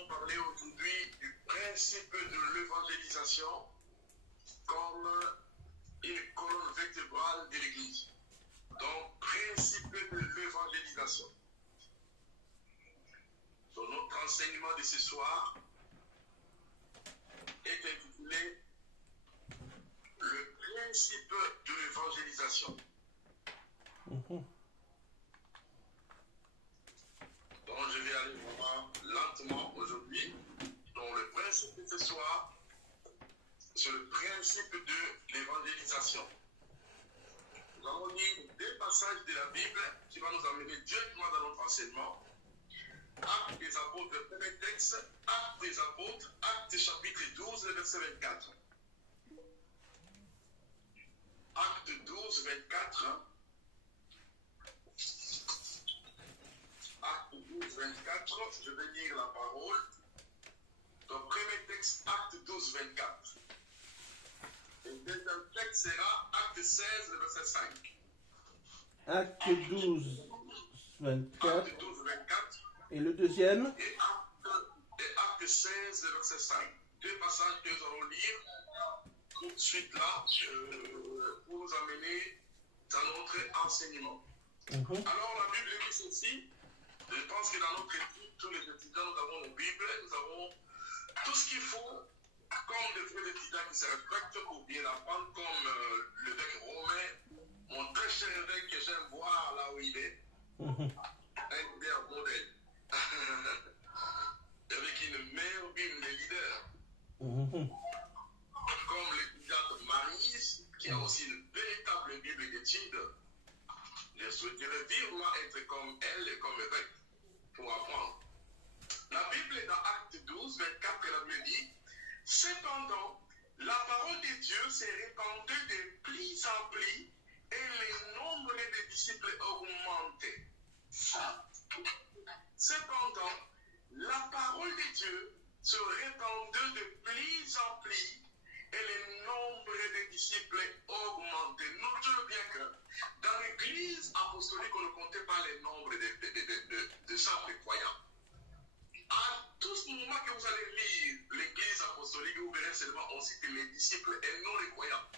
allons parler aujourd'hui du principe de l'évangélisation comme une colonne vertébrale de l'Église. Donc, principe de l'évangélisation. Donc, notre enseignement de ce soir est intitulé le principe de l'évangélisation. Donc, je vais aller voir lentement aujourd'hui. Donc, le principe de ce soir, c'est le principe de l'évangélisation. Nous allons lire deux passages de la Bible qui vont nous amener directement dans notre enseignement. Actes des apôtres, le premier texte, Actes des apôtres, Actes chapitre 12, verset 24. Actes 12, 24. Acte 12, 24, je vais lire la parole. Donc, premier texte, Acte 12, 24. Le deuxième texte sera Acte 16, le verset 5. Acte 12, 24. Acte 12, 24. Et le deuxième? Et Acte 16, le verset 5. Deux passages que nous allons lire tout de suite là pour nous amener dans notre enseignement. Alors, la Bible dit ceci. Je pense que dans notre étude, tous les étudiants, nous avons nos Bibles, nous avons tout ce qu'il faut comme des vrais étudiants qui se respectent pour bien apprendre, comme l'évêque Romain, mon très cher évêque que j'aime voir là où il est, un meilleur modèle, avec une meilleure Bible de leader, comme l'étudiante Marise, qui a aussi une véritable Bible d'études. Je souhaiterais vivement être comme elle et comme évêque pour apprendre. La Bible est dans Acte 12, 24, la Bible dit: cependant, la parole de Dieu s'est répandue de pli en pli et le nombre des disciples augmentait. Cependant, la parole de Dieu se répandait de pli en pli et le nombre des disciples augmentait. Notez bien que dans l'église apostolique, on ne comptait pas les nombres de simples croyants. À tout ce moment que vous allez lire l'église apostolique, vous verrez seulement on cite les disciples et non les croyants.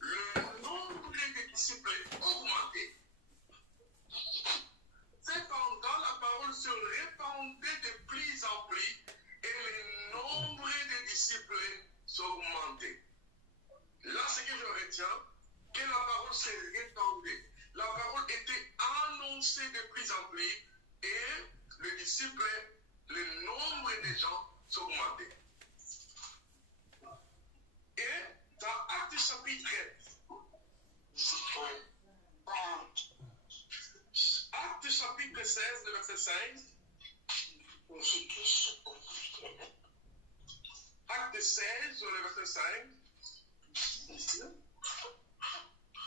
Le nombre des disciples augmentait. Cependant, la parole se répandait de pli en pli et le nombre des disciples s'augmentait. Là, ce que je retiens, que la parole se répandait. La parole était annoncée de pli en pli et le disciple, le nombre des gens s'augmentait. Et dans Actes chapitre 16, le verset 5, Acte 16, le verset 5,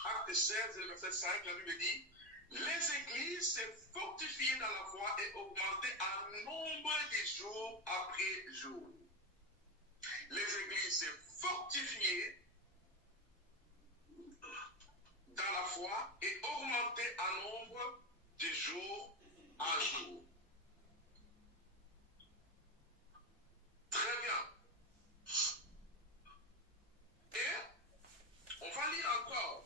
Acte 16, le verset 5, la Bible dit: les églises se fortifiaient dans la foi et augmentaient en nombre de jour après jour. Les églises se fortifiaient dans la foi et augmentaient en nombre de jour à jour. Très bien. Et on va lire encore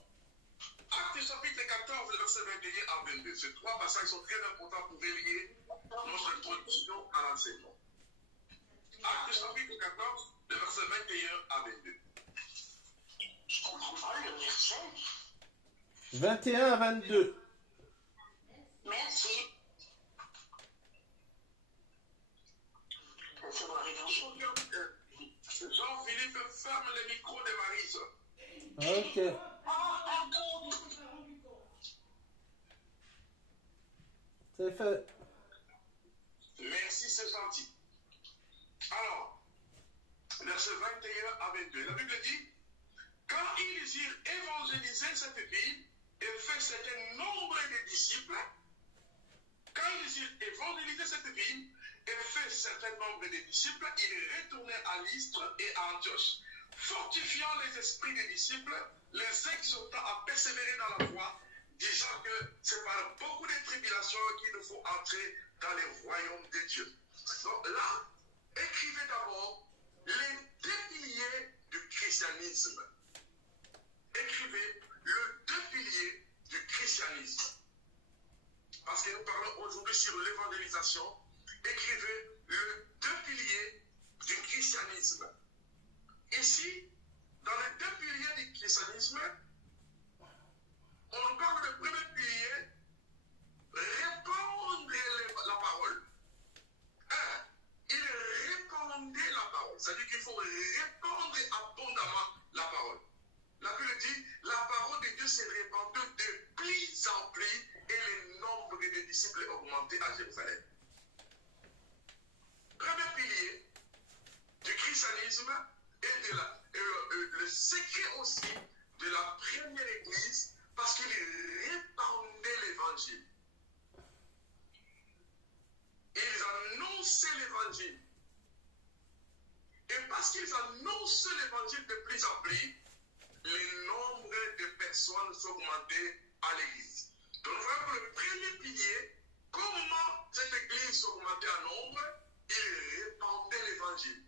Actes chapitre 14, verset 21 à 22. Ces trois passages sont très importants pour vérifier notre introduction à l'enseignement. Actes chapitre 14, verset 21 à 22. Je comprends pas le verset. 21 à 22. Merci. Ça va arriver en chaud. Jean-Philippe, ferme le micro de Marise. Ok. C'est fait. Merci, c'est gentil. Alors, verset 21 à 22. La Bible dit: quand ils eurent évangélisé cette ville et fait certain nombre de disciples, quand ils eurent évangélisé cette ville et fait certain nombre de disciples, ils retournèrent à Lystre et à Antioche, fortifiant les esprits des disciples, les exhortant à persévérer dans la foi, disant que c'est par beaucoup de tribulations qu'il nous faut entrer dans les royaumes de Dieu. Donc là, écrivez d'abord les deux piliers du christianisme. Écrivez les deux piliers du christianisme. Parce que nous parlons aujourd'hui sur l'évangélisation. Écrivez les deux piliers du christianisme. Ici, dans les deux piliers du christianisme, on parle du premier pilier, répandre la parole. Il répandait la parole. C'est-à-dire qu'il faut répandre abondamment la parole. La Bible dit, la parole de Dieu s'est répandue de plus en plus et le nombre de disciples augmenté à Jérusalem. Premier pilier du christianisme et le secret aussi de la première église parce qu'il répandait l'évangile. Ils annonçaient l'évangile. Et parce qu'ils annoncent l'évangile de plus en plus, le nombre de personnes s'augmentait à l'église. Donc vraiment le premier pilier, comment cette église s'augmentait en nombre, il répandait l'évangile.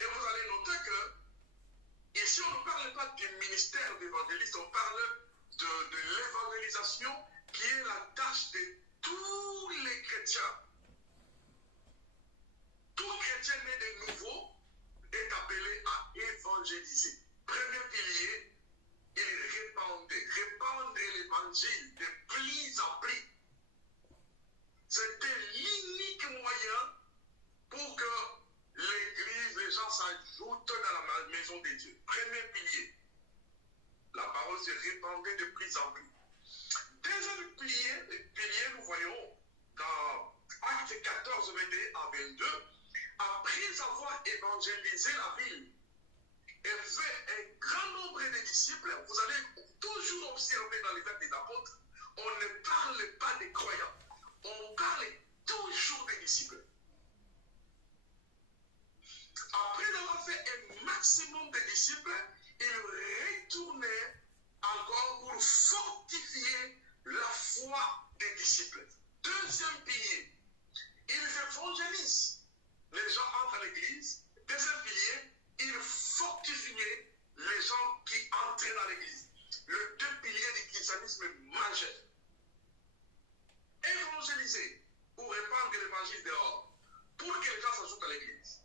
Et vous allez noter que ici on ne parle pas du ministère d'évangéliste, on parle de l'évangélisation qui est la tâche de tous les chrétiens. Tout chrétien né de nouveau est appelé à évangéliser. Premier pilier, il répandait, répandre l'évangile de plus en plus. C'était l'unique moyen pour que l'église, les gens s'ajoutent dans la maison de Dieu. Premier pilier. La parole se répandait de plus en plus. Deuxième pilier, nous voyons dans Actes 14, 21 à 22, après avoir évangélisé la ville et fait un grand nombre de disciples, vous allez toujours observer dans les actes des apôtres, on ne parle pas des croyants, on parle toujours des disciples. Après avoir fait un maximum de disciples, ils retournaient encore pour fortifier la foi des disciples. Deuxième pilier, ils évangélisent. Les gens entrent à l'église. Deuxième pilier, ils fortifiaient les gens qui entraient dans l'église. Le deux piliers du christianisme majeur. Évangéliser ou répandre l'évangile dehors pour que les gens s'ajoutent à l'église.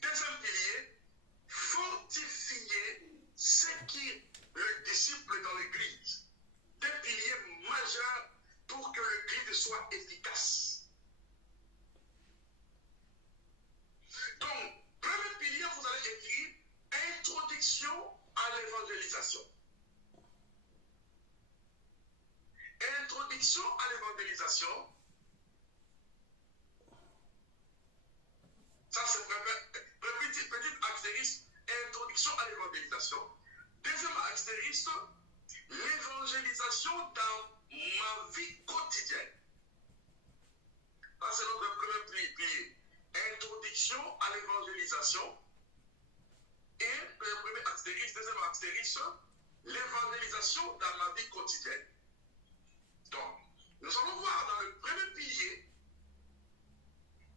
Deuxième pilier, fortifier ceux qui le disciple dans l'église. Deux piliers majeurs pour que l'église soit efficace. Donc, premier pilier, vous allez écrire introduction à l'évangélisation. Introduction à l'évangélisation. Ça, c'est petit astérisque, introduction à l'évangélisation. Deuxième astérisque, l'évangélisation dans ma vie quotidienne. Ça, c'est notre premier pilier. Introduction à l'évangélisation. Et le premier astérisque, deuxième astérisque, l'évangélisation dans la vie quotidienne. Donc, nous allons voir dans le premier pilier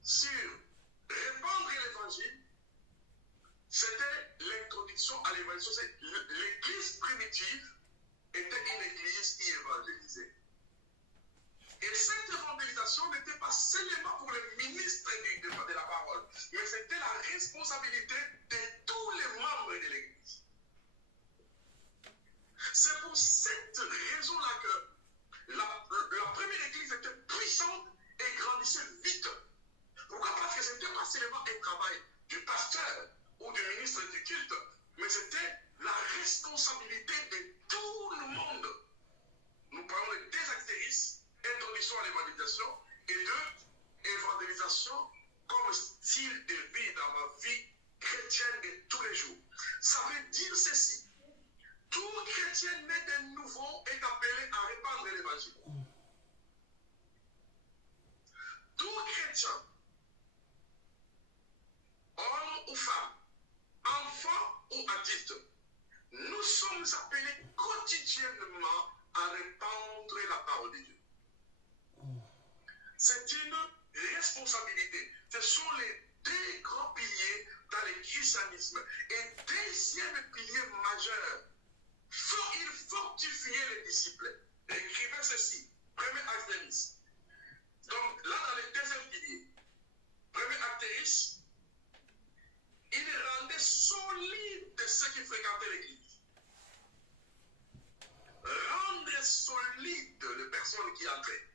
sur répandre l'évangile. C'était l'introduction à l'évangélisation. L'église primitive était une église qui évangélisait. Et cette évangélisation n'était pas seulement pour le ministre de la parole, mais c'était la responsabilité de tous les membres de l'église. C'est pour cette raison-là que la première église était puissante et grandissait vite. Pourquoi? Parce que ce n'était pas seulement un travail du pasteur ou du ministre du culte, mais c'était la responsabilité de tout le monde. Nous parlons de deux astérisques, introduction à l'évangélisation, et de évangélisation comme style de vie dans ma vie chrétienne de tous les jours. Ça veut dire ceci. Tout chrétien né de nouveau est appelé à répandre l'évangile. Tout chrétien, homme ou femme, enfant ou adulte, nous sommes appelés quotidiennement à répandre la parole de Dieu. c'est une responsabilité. Ce sont les deux grands piliers dans le christianisme. Et deuxième pilier majeur, il fortifiait les disciples. Écrivez ceci, premier Actéris. Donc là, dans le deuxième pilier, premier Actéris, il rendait solide ceux qui fréquentaient l'église. Rendre solide les personnes qui entraient.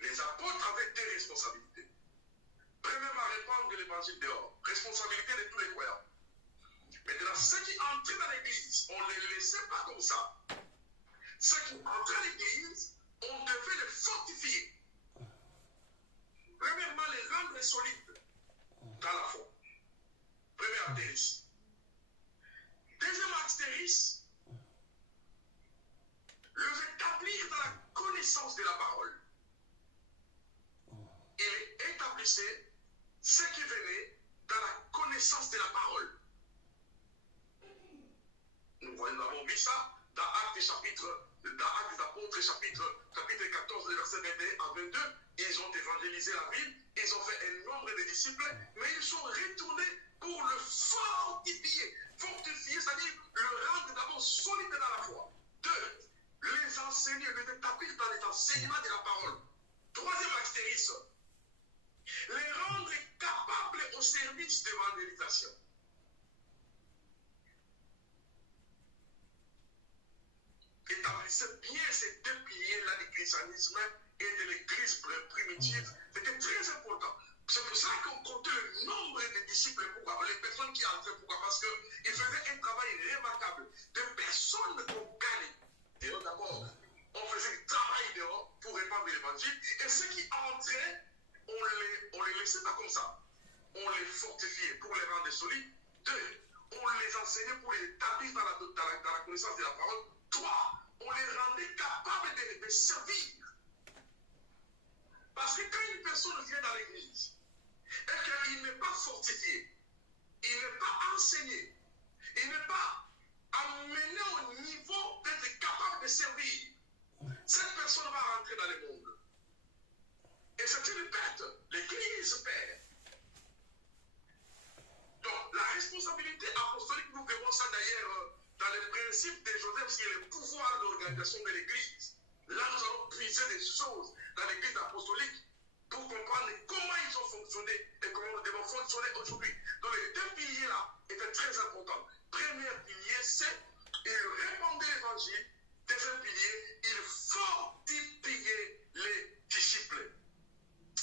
Les apôtres avaient des responsabilités. Premièrement, répandre l'évangile dehors. Responsabilité de tous les croyants. Maintenant, ceux qui entraient dans l'église, on ne les laissait pas comme ça. Ceux qui entraient à l'église, on devait les fortifier. Premièrement, les rendre solides dans la foi. Premier astérisque. Deuxième astérisque, les établir dans la connaissance de la parole. Il établissait ceux qui venaient dans la connaissance de la parole. Nous avons vu ça dans Actes des Apôtres, chapitre 14, verset 21 à 22. Ils ont évangélisé la ville, ils ont fait un nombre de disciples, mais ils sont retournés pour le fortifier. Fortifier, c'est-à-dire le rendre d'abord solide dans la foi. 2. Les enseigner, les établir dans les enseignements de la parole. Troisième astérisque, les rendre capables au service de l'évangélisation. Établissez bien ces deux piliers-là du christianisme et de l'église primitive. C'était très important. C'est pour ça qu'on comptait le nombre de disciples. Pourquoi? Les personnes qui entraient. Pourquoi? Parce qu'ils faisaient un travail remarquable. Des personnes qu'on gagnait. Et d'abord, on faisait du travail dehors pour répandre l'évangile. Et ceux qui entraient, on les laissait pas comme ça. On les fortifiait pour les rendre solides. 2. On les enseignait pour les établir dans la connaissance de la parole. 3. On les rendait capables de servir. Parce que quand une personne vient dans l'église et qu'il n'est pas fortifié, il n'est pas enseigné, il n'est pas amené au niveau d'être capable de servir, cette personne va rentrer dans le monde. Et c'est une perte. L'église perd. Donc, la responsabilité apostolique, nous verrons ça d'ailleurs dans les principes de Joseph, c'est le pouvoir d'organisation de l'église. Là, nous allons puiser des choses dans l'église apostolique pour comprendre comment ils ont fonctionné et comment nous devons fonctionner aujourd'hui. Donc, les deux piliers-là étaient très importants. Premier pilier, c'est il répandait l'évangile. Deuxième pilier, il fortifiait les disciples.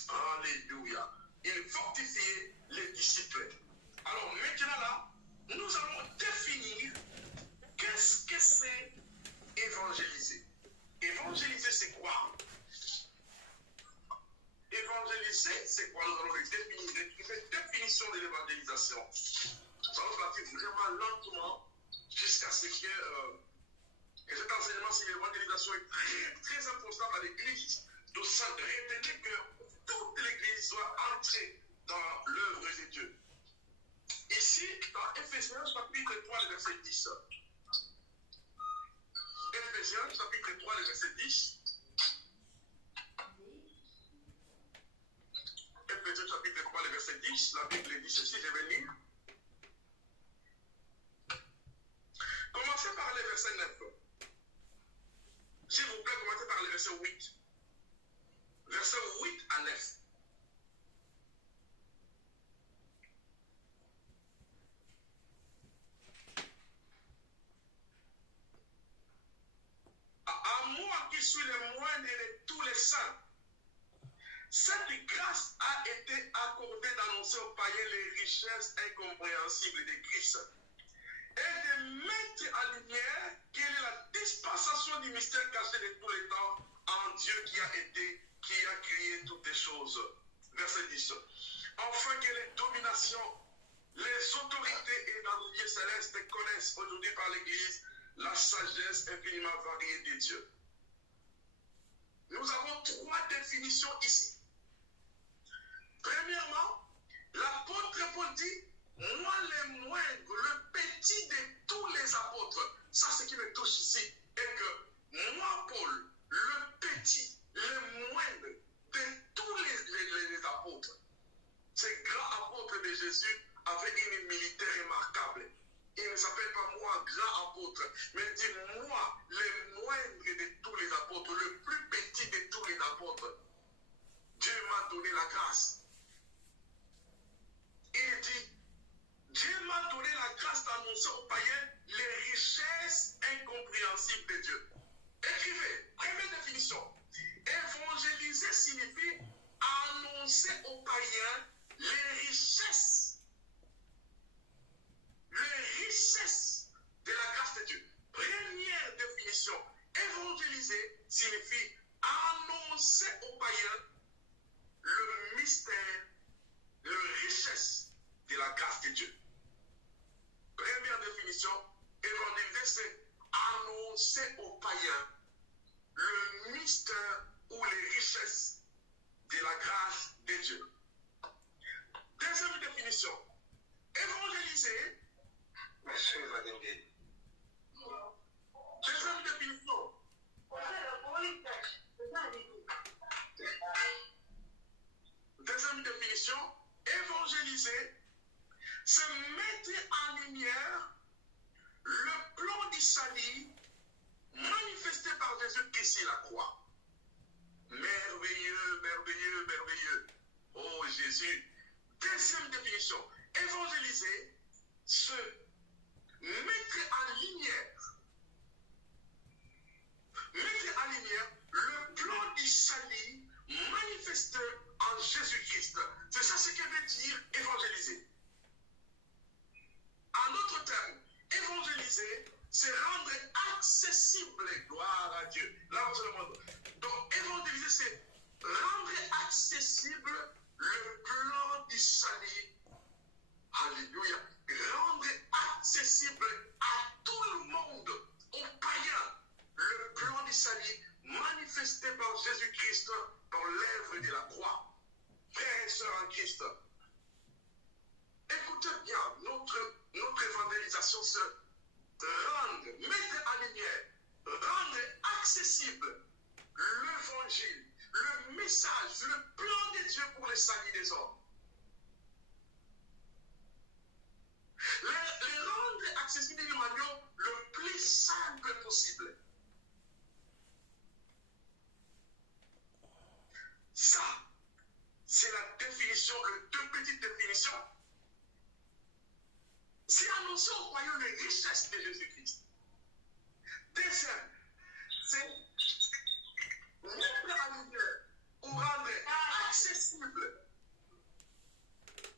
Alléluia. Il fortifiait les disciples. Alors maintenant là, nous allons définir qu'est-ce que c'est évangéliser. Évangéliser, c'est quoi? Évangéliser, c'est quoi? Nous allons définir une définition de l'évangélisation. Ça va partir vraiment lentement jusqu'à ce que cet enseignement sur l'évangélisation est très, très important à l'église. Donc ça retenez que toute l'église doit entrer dans l'œuvre de Dieu. Ici, dans Ephésiens chapitre 3, verset 10. Ephésiens chapitre 3, verset 10. Ephésiens chapitre 3, verset 10. La Bible dit ceci, je vais lire. Commencez par le verset 9. S'il vous plaît, commencez par le verset 8. Verset 8 à 9. À moi qui suis le moindre de tous les saints, cette grâce a été accordée d'annoncer aux païens les richesses incompréhensibles de Christ et de mettre en lumière quelle est la dispensation du mystère caché de tous les temps en Dieu qui a créé toutes les choses. Verset 10. Enfin que les dominations, les autorités et dans le lieu céleste connaissent aujourd'hui par l'Église la sagesse infiniment variée de Dieu. Nous avons 3 définitions ici. Premièrement, l'apôtre Paul dit, moi le moindre, le petit de tous les apôtres. Ça, c'est ce qui me touche ici. Et que moi, Paul, le petit, le moindre de tous Jésus avait une humilité remarquable. Il ne s'appelle pas moi grand apôtre, mais il dit moi, le moindre de tous les apôtres, le plus petit de tous les apôtres. Dieu m'a donné la grâce. Il dit, Dieu m'a donné la grâce d'annoncer aux païens les richesses incompréhensibles de Dieu. Écrivez, première définition. Évangéliser signifie annoncer aux païens les richesses de la grâce de Dieu. Première définition. Évangéliser signifie annoncer aux païens le mystère, la richesse de la grâce de Dieu. Première définition, évangéliser, c'est annoncer aux païens le mystère ou les richesses de la grâce de Dieu. Deuxième définition, évangéliser, deuxième définition, deuxième définition, évangéliser, c'est mettre en lumière le plan du salut manifesté par Jésus-Christ sur la croix. Merveilleux, merveilleux, merveilleux. Oh Jésus. Deuxième définition, évangéliser, c'est mettre en lumière le plan du salut manifesté en Jésus-Christ. C'est ça ce que veut dire évangéliser. En d'autres termes, évangéliser, c'est rendre accessible, gloire à Dieu. Là, vous le monde. Donc, évangéliser, c'est rendre accessible le plan du salut. Alléluia. Rendre accessible à tout le monde, aux païens, le plan du salut manifesté par Jésus-Christ dans l'œuvre de la croix. Frères et sœurs en Christ, écoutez bien, notre évangélisation se rendre, mettre en lumière, rendre accessible l'évangile, le message, le plan de Dieu pour le salut des hommes. Les rendre accessible d'une manière le plus simple possible. Ça, c'est la définition, les deux petites définitions. C'est annoncer aux païens les richesses de Jésus-Christ. Deuxième, c'est mettre en lumière ou rendre accessible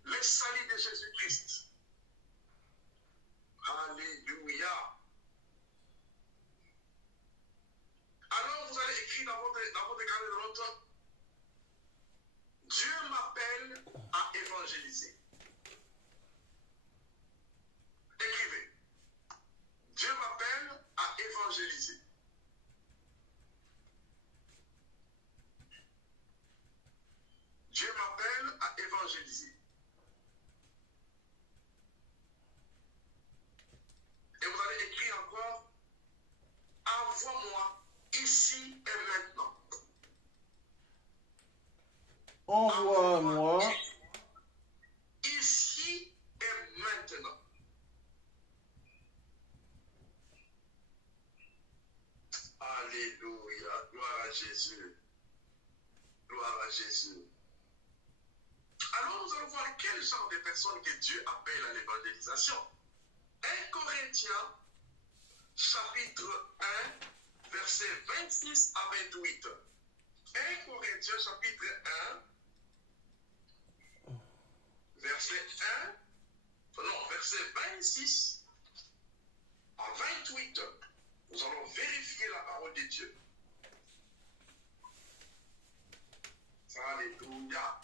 le salut de Jésus-Christ. Alléluia. Alors vous allez écrire dans votre carnet de notes, Dieu m'appelle à évangéliser. Écrivez. Dieu m'appelle à évangéliser. Dieu m'appelle à évangéliser. Et vous allez écrire encore, envoie-moi ici et maintenant. Envoie-moi ici et maintenant. Alléluia. Gloire à Jésus. Gloire à Jésus. Alors nous allons voir quel genre de personnes que Dieu appelle à l'évangélisation. 1 Corinthiens, chapitre 1, versets 26 à 28. 1 Corinthiens, chapitre 1, verset 26 à 28. Nous allons vérifier la parole de Dieu. Alléluia.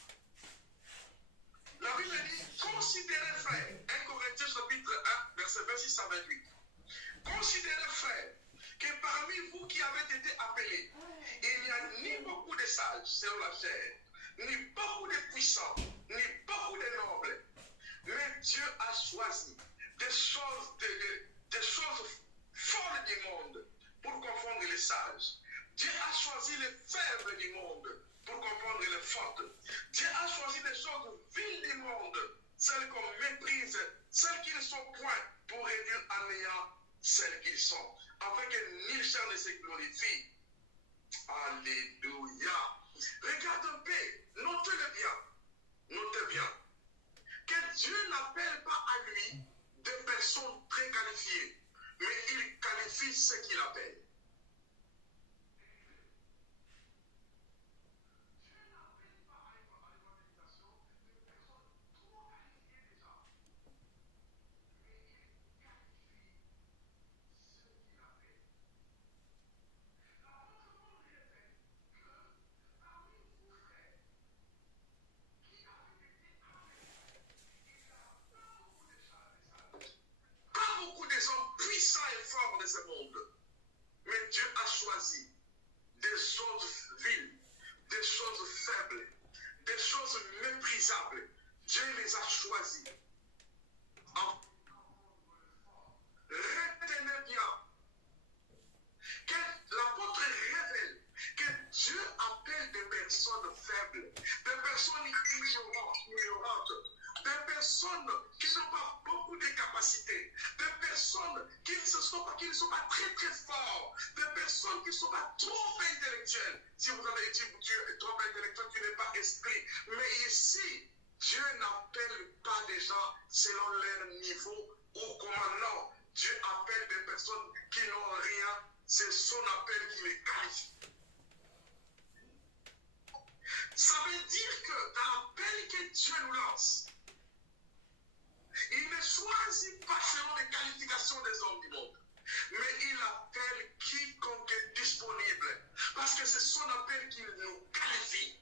La Bible dit, considérez frères, 1 Corinthiens chapitre 1, verset 26 à 28. Considérez frères, que parmi vous qui avez été appelés, il n'y a ni beaucoup de sages selon la chair, ni beaucoup de puissants, ni beaucoup de nobles. Mais Dieu a choisi des choses folles du monde pour confondre les sages. Dieu a choisi les faibles du monde pour comprendre les fortes. Dieu a choisi des choses viles du monde celles qu'on méprise, celles qui ne sont point, pour réduire à néant celles qu'ils sont, afin que nul chair ne se glorifie. Alléluia. Regarde un peu, notez-le bien, notez bien, que Dieu n'appelle pas à lui des personnes très qualifiées, mais il qualifie ceux qu'il appelle. Pas beaucoup des hommes puissants et forts de ce monde, mais Dieu a choisi des choses viles, des choses faibles, des choses méprisables. Dieu les a choisis. Retenez bien que l'apôtre révèle que Dieu appelle des personnes faibles, des personnes ignorantes, des personnes qui n'ont pas beaucoup de capacités, des personnes qui ne sont pas très très forts, des personnes qui ne sont pas trop intellectuelles. Si vous avez dit que tu es trop intellectuel, tu n'es pas esprit. Mais ici, Dieu n'appelle pas des gens selon leur niveau ou comment non. Dieu appelle des personnes qui n'ont rien. C'est son appel qui les qualifie. Ça veut dire que dans l'appel que Dieu nous lance, il ne choisit pas selon les qualifications des hommes du monde, mais il appelle quiconque est disponible, parce que c'est son appel qui nous qualifie.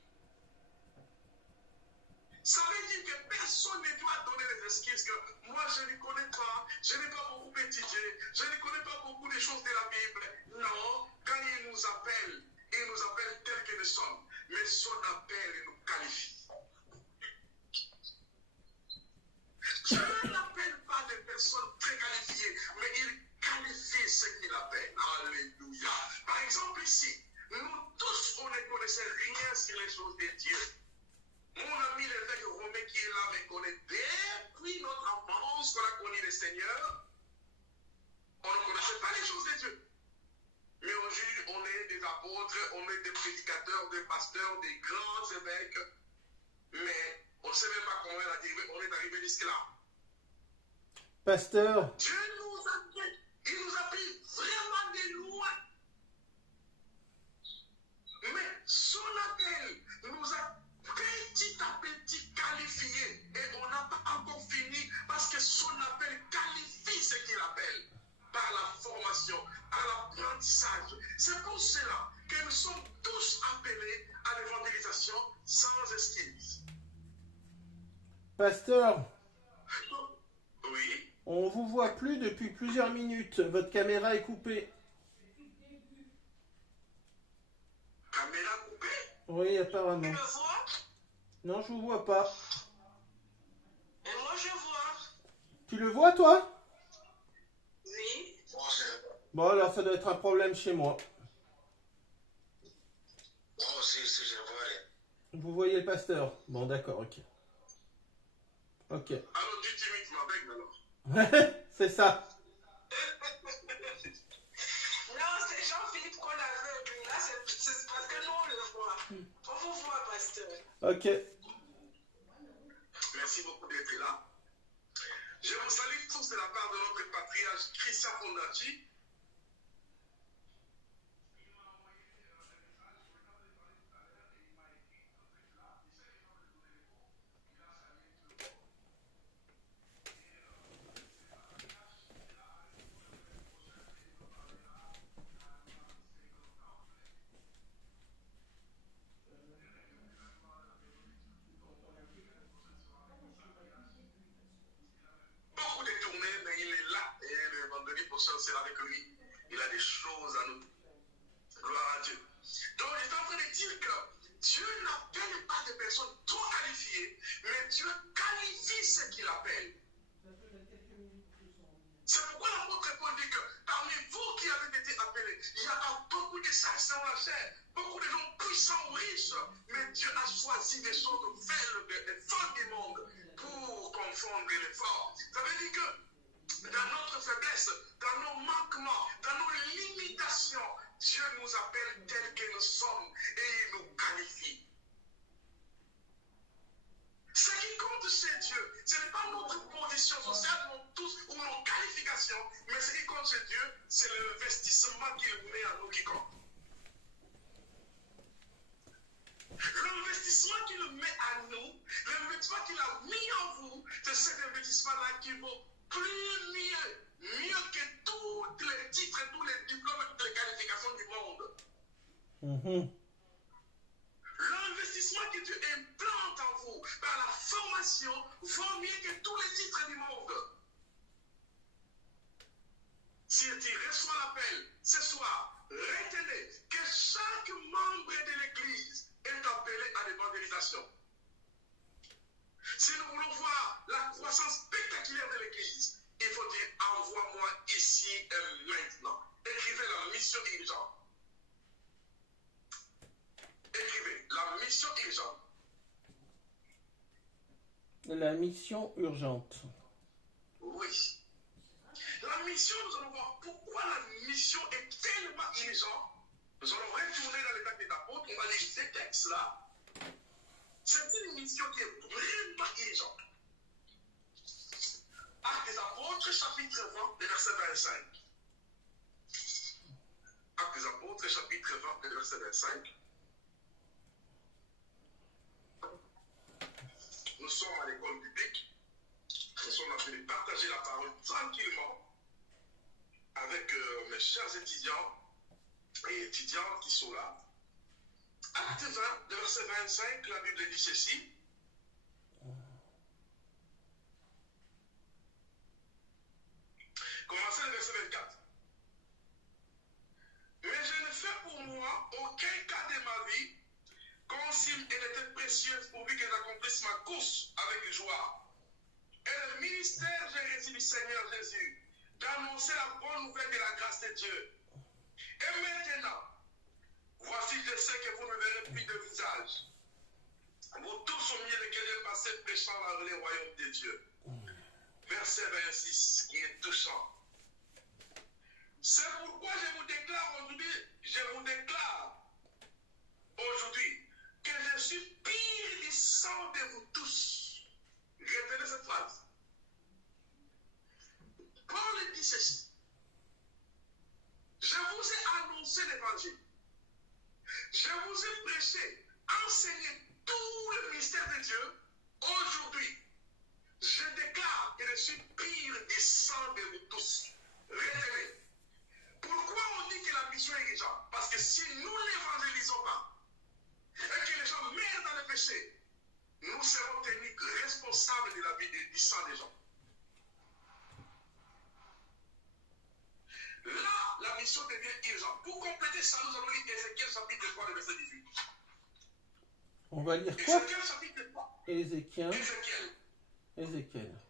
Ça veut dire que personne ne doit donner des excuses que moi je ne connais pas, je n'ai pas beaucoup étudié, je ne connais pas beaucoup de choses de la Bible. Non, quand il nous appelle tels que nous sommes, mais son appel nous qualifie. Dieu n'appelle pas des personnes très qualifiées, mais il qualifie ceux qu'il appelle. Alléluia. Par exemple ici, nous tous, on ne connaissait rien sur les choses de Dieu. Mon ami l'évêque Romain qui est là me connaît depuis notre enfance qu'on a connu le Seigneur. On ne connaissait pas les choses de Dieu. Mais aujourd'hui, on est des apôtres, on est des prédicateurs, des pasteurs, des grands évêques. Mais on ne sait même pas comment on est arrivé jusque-là. Pasteur, Dieu nous a pris, il nous a pris vraiment de loin. Mais son appel nous a petit à petit qualifiés et on n'a pas encore fini parce que son appel qualifie ce qu'il appelle par la formation, par l'apprentissage. C'est pour cela que nous sommes tous appelés à l'évangélisation sans excuse. pasteur, Oui. on vous voit plus depuis plusieurs minutes. Votre caméra est coupée. Caméra coupée. Oui, Tu apparemment. me vois? Non, je vous vois pas. Et moi je vois. Tu le vois, toi? Oui. Bon, alors ça doit être un problème chez moi. Oh, si, je vois rien. Vous voyez le pasteur? Bon, d'accord, ok. Ok. Alors, dis timidement avec alors. C'est ça. Non, c'est Jean-Philippe qu'on avait vu. Là, c'est parce que nous on le voit. On vous voit, pasteur. Ok. Merci beaucoup d'être là. Je vous salue tous de la part de notre patriarche Christian Fondacci. Beaucoup de tournées, mais il est là. Et le vendredi prochain, on sera avec lui. Il a des choses à nous. Gloire à Dieu. Donc, il est en train de dire que Dieu n'appelle pas des personnes trop qualifiées, mais Dieu qualifie ceux qu'il appelle. C'est pourquoi l'apôtre Paul dit que parmi vous qui avez été appelés, il y a beaucoup de sages dans la chair, beaucoup de gens puissants ou riches, mais Dieu a choisi des choses faibles, des femmes du monde, pour qu'on confondre l'effort. Ça veut dire que dans notre faiblesse, dans nos manquements, dans nos limitations, Dieu nous appelle tels que nous sommes et il nous qualifie. Ce qui compte chez Dieu, ce n'est pas notre position sociale, ou nos qualifications, mais ce qui compte chez Dieu, c'est l'investissement qu'il met en nous qui compte. L'investissement qu'il met à nous, l'investissement qu'il a mis en vous, c'est cet investissement-là qui vaut mieux que tous les titres, tous les diplômes et toutes les qualifications du monde. L'investissement que Dieu implante en vous par la formation vaut mieux que tous les titres du monde. Si tu reçois l'appel ce soir, retenez que chaque membre de l'Église est appelé à l'évangélisation. Si nous voulons voir la croissance spectaculaire de l'Église, il faut dire envoie-moi ici et maintenant. Écrivez la mission urgente. Écrivez la mission urgente. La mission urgente. Oui. La mission, nous allons voir pourquoi la mission est tellement urgente. Nous allons retourner dans les actes des apôtres, on va lire ces textes-là. C'est une mission qui est vraiment urgente. Actes des apôtres, chapitre 20, verset 25. Actes des apôtres, chapitre 20, verset 25. Nous sommes à l'école biblique. Nous sommes en train de partager la parole tranquillement avec mes chers étudiants et étudiantes qui sont là. Acte 20, verset 25, la Bible dit ceci. Commencez le verset 24. Mais je ne fais pour moi aucun cas de ma vie, comme s'il était précieuse pourvu que j'accomplisse ma course avec joie. Et le ministère, j'ai reçu du Seigneur Jésus, d'annoncer la bonne nouvelle de la grâce de Dieu. Et maintenant, voici, je sais que vous ne verrez plus de visage. Vous tous au milieu desquels j'ai passé prêchant dans le royaume de Dieu. Verset 26, qui est touchant. C'est pourquoi je vous déclare aujourd'hui que je suis pire du sang de vous tous. Retenez cette phrase. Paul dit ceci. Je vous ai annoncé l'évangile. Je vous ai prêché, enseigné tout le mystère de Dieu. Aujourd'hui, je déclare que je suis pire du sang de vous tous. Retenez. Pourquoi on dit que la mission est urgente? Parce que si nous ne l'évangélisons pas, et que les gens meurent dans le péché, nous serons tenus responsables de la vie du sang des gens. Là, la mission devient urgente. Pour compléter ça, nous allons lire Ézéchiel chapitre 3, verset 18. On va lire quoi? Ézéchiel chapitre 3. Ézéchiel. Ézéchiel.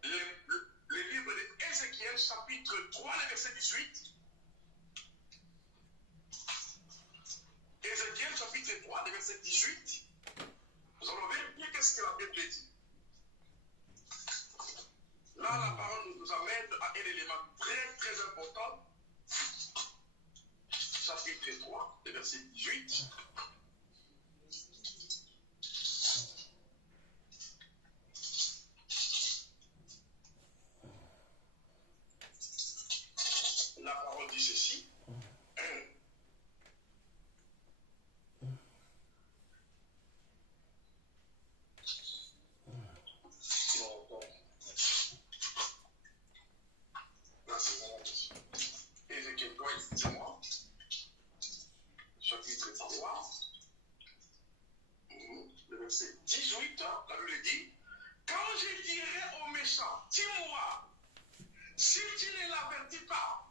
Le livre d'Ézéchiel chapitre 3, verset 18. Ézéchiel chapitre 3, verset 18. Nous allons vérifier qu'est-ce que la Bible dit. Là, la parole nous amène à un élément très, très important. Chapitre 3, verset 18. La parole dit ceci. Ézéchiel 3, excusez-moi. Chapitre 3, le verset 18, la Bible dit, quand je dirai au méchant, tue-moi, si tu ne l'avertis pas,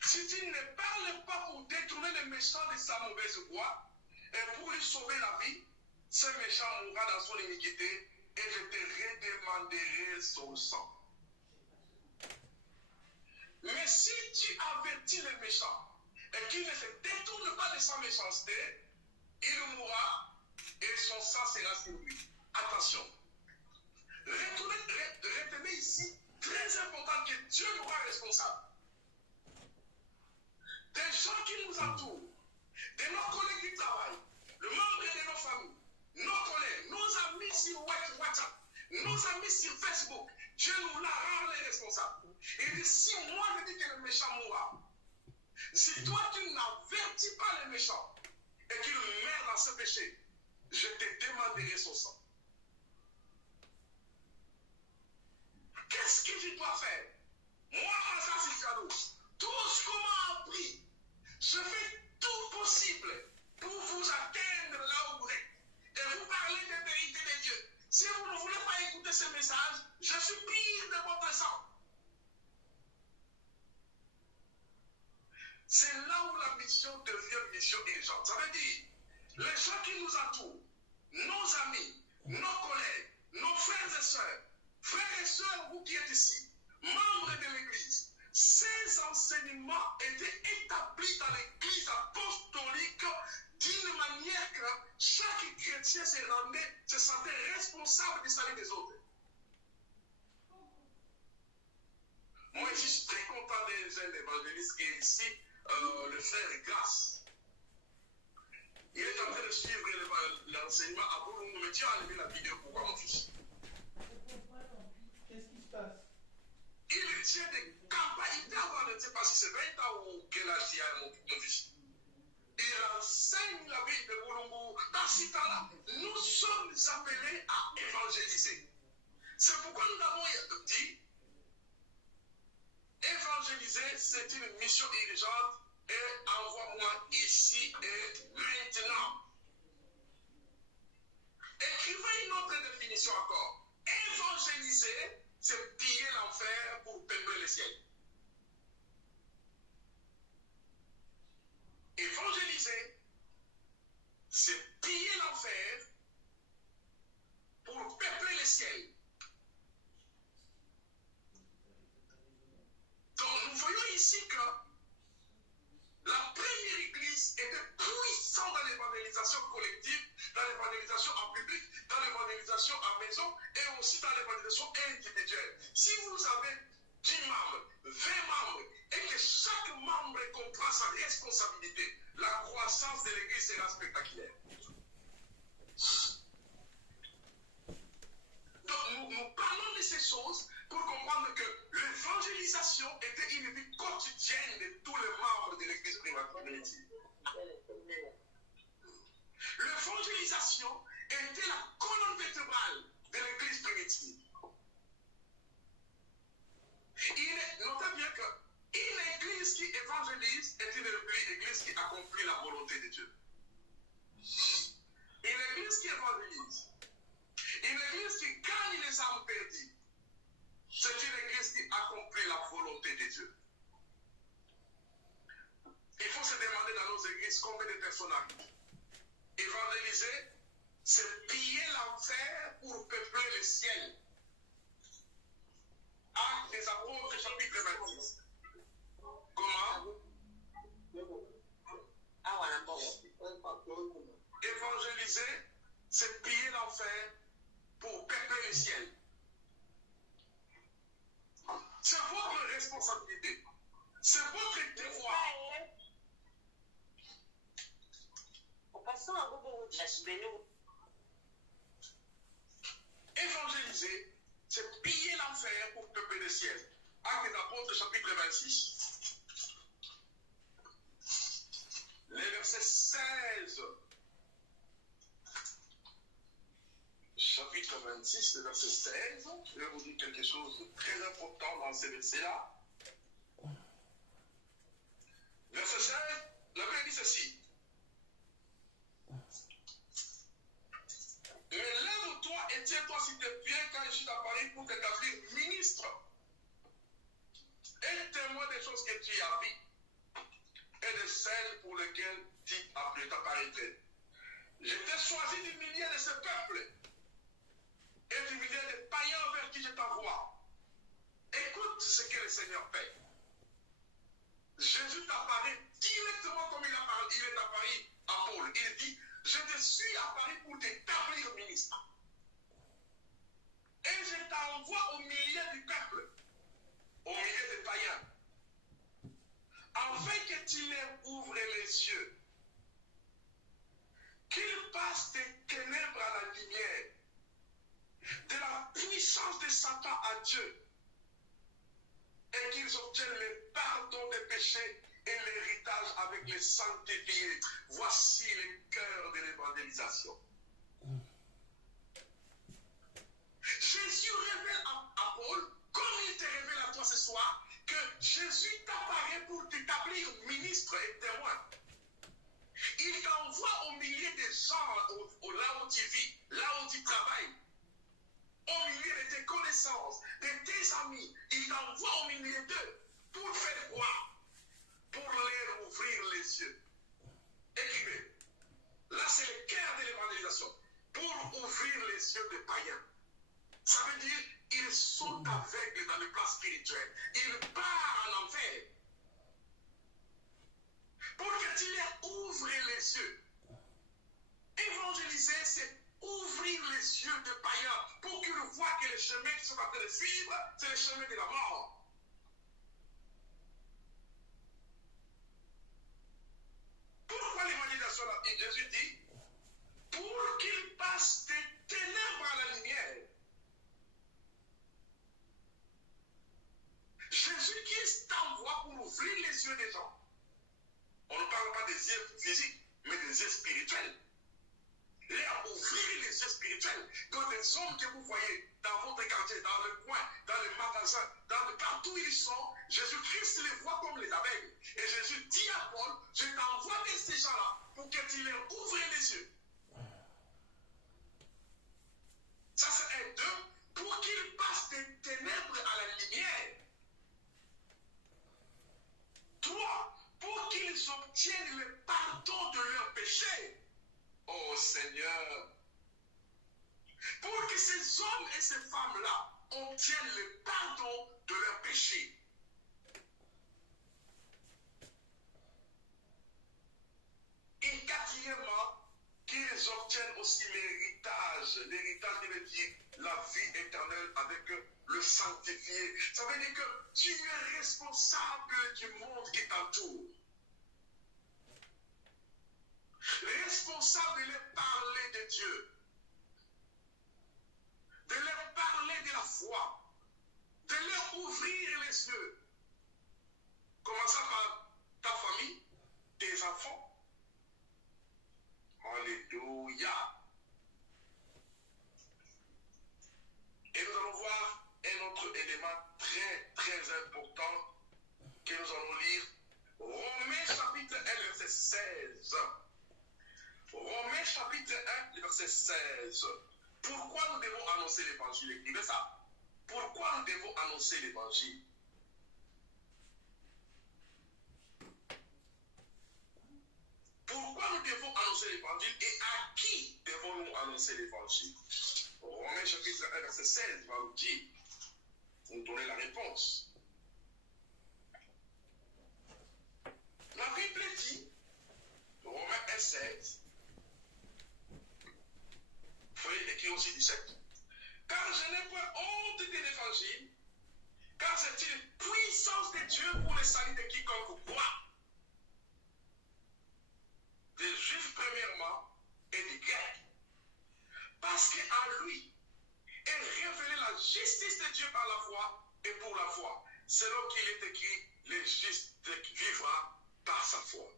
si tu ne parles pas pour détourner le méchant de sa mauvaise voie, et pour lui sauver la vie, ce méchant mourra dans son iniquité, et je te redemanderai son sang. Mais si tu avertis le méchant, et qu'il ne se détourne pas de sa méchanceté, il mourra et son sang sera sur lui. Attention. Retenez WhatsApp, nos amis sur Facebook, Dieu nous la rend les responsables. Il dit, si moi je dis que le méchant mourra, si toi tu n'avertis pas le méchant et qu'il meurt dans ce péché, je te demanderai son sang. Qu'est-ce que tu dois faire? Moi, ça c'est cadeau. Tout ce qu'on m'a appris, je fais tout possible pour vous atteindre là où vous êtes et vous parler de vérité de Dieu. Si vous ne voulez pas écouter ce message, je suis pire de votre sang. C'est là où la mission devient mission urgente. Ça veut dire, les gens qui nous entourent, nos amis, nos collègues, nos frères et sœurs, vous qui êtes ici, membres de l'Église, ces enseignements étaient établis dans l'Église apostolique d'une manière que chaque chrétien se sentait responsable du salut des autres. Moi, je suis très content des jeunes évangélistes qui est ici, le frère Grasse. Il est en train de suivre l'enseignement à Boulou, mais tu as enlevé la vidéo, pourquoi mon fils? Qu'est-ce qui se passe? Il tient des campagnes, il peut avoir, je ne sais pas si c'est 20 ans ou quel âge il a mon fils. Il enseigne la vie de Boulou. Dans ce temps-là, nous sommes appelés à évangéliser. C'est pourquoi nous avons dit, évangéliser, c'est une mission urgente et envoie-moi ici et maintenant. Écrivez une autre définition encore. Évangéliser, c'est piller l'enfer pour peupler le ciel. Évangéliser, c'est piller l'enfer pour peupler le ciel. Donc nous voyons ici que la première église était puissante dans l'évangélisation collective, dans l'évangélisation en public, dans l'évangélisation en maison et aussi dans l'évangélisation individuelle. Si vous avez 10 membres, 20 membres et que chaque membre comprend sa responsabilité, la croissance de l'église sera spectaculaire. Donc nous parlons de ces choses pour comprendre que l'évangélisation était une vie quotidienne de tous les membres de l'église primitive. L'évangélisation était la colonne vertébrale de l'église primitive. Notez bien qu'une église qui évangélise est une église qui accomplit la volonté de Dieu. Une église qui évangélise, une église qui gagne les âmes perdues, c'est une église qui accomplit la volonté de Dieu. Il faut se demander dans nos églises combien de personnes arrivent. Évangéliser, c'est piller l'enfer pour peupler le ciel. Actes des Apôtres, chapitre 26. Comment? Évangéliser, c'est piller l'enfer pour peupler le ciel. C'est votre responsabilité. C'est votre devoir. Évangéliser, c'est piller l'enfer pour peupler le ciel. Actes des Apôtres, chapitre 26. Les versets 16. Chapitre 26, le verset 16. Je vais vous dire quelque chose de très important dans ces versets-là. Verset 16, la Bible dit ceci. Mais lève-toi et tiens-toi sur tes pieds quand je suis à Paris pour t'établir ministre et témoin des choses que tu as vues et de celles pour lesquelles tu t'apparaîtrais. Je t'ai choisi du milieu de ce peuple et du milieu des païens vers qui je t'envoie. Écoute ce que le Seigneur fait. Jésus t'apparaît directement comme il est apparu à Paul. Il dit, je te suis apparu pour t'établir ministre. Et je t'envoie au milieu du peuple, au milieu des païens, afin que tu leur ouvres les yeux, qu'ils passent des ténèbres à la lumière, puissance de Satan à Dieu et qu'ils obtiennent le pardon des péchés et l'héritage avec les sanctifiés. Voici le cœur de l'évangélisation. Jésus révèle à Paul, comme il te révèle à toi ce soir, que Jésus t'apparaît pour t'établir ministre et témoin. Il t'envoie au milieu des gens, là où tu vis, là où tu travailles, au milieu de tes connaissances, de tes amis. Il t'envoie au milieu d'eux pour faire quoi? Pour leur ouvrir les yeux. Écrivez. Là, c'est le cœur de l'évangélisation. Pour ouvrir les yeux des païens. Ça veut dire ils sont aveugles dans le plan spirituel. Ils partent en enfer. Pour que tu leur ouvres les yeux. Évangéliser, c'est ouvrir les yeux des païens pour qu'ils voient que les chemins qu'ils sont en train de suivre, c'est le chemin de la mort. Pourquoi l'évangélisation, Jésus dit, pour qu'ils passent des ténèbres à la lumière. Jésus-Christ t'envoie pour ouvrir les yeux des gens. On ne parle pas des yeux physiques, mais des yeux spirituels. Leur ouvrir les yeux spirituels. Donc des hommes que vous voyez dans votre quartier, dans le coin, dans les magasins, partout où ils sont, Jésus-Christ les voit comme les aveugles. Et Jésus dit à Paul, je t'envoie vers ces gens-là pour que tu leur ouvres les yeux. Ça c'est un, deux, pour qu'ils passent des ténèbres à la lumière. Trois, pour qu'ils obtiennent le pardon de leurs péchés. Oh Seigneur, pour que ces hommes et ces femmes-là obtiennent le pardon de leurs péchés. Et quatrièmement, qu'ils obtiennent aussi l'héritage. L'héritage qui veut dire la vie éternelle avec le sanctifié. Ça veut dire que tu es responsable du monde qui t'entoure. Responsable de leur parler de Dieu, de leur parler de la foi, de leur ouvrir les yeux. Commençons par ta famille, tes enfants. Alléluia. Et nous allons voir un autre élément très très important que nous allons lire. Romains chapitre 1, verset 16. Romains chapitre 1, verset 16. Pourquoi nous devons annoncer l'évangile? Écrivez ça. Pourquoi nous devons annoncer l'évangile? Pourquoi nous devons annoncer l'évangile et à qui devons-nous annoncer l'évangile? Romains chapitre 1, verset 16 va nous dire, nous donner la réponse. La Bible dit, Romains 1, 16, vous voyez écrit aussi 17. Car je n'ai point honte de l'évangile, car c'est une puissance de Dieu pour le salut de quiconque croit. Des Juifs premièrement et des Grecs. Parce qu'en lui est révélée la justice de Dieu par la foi et pour la foi. Selon qu'il est écrit, le juste vivra par sa foi.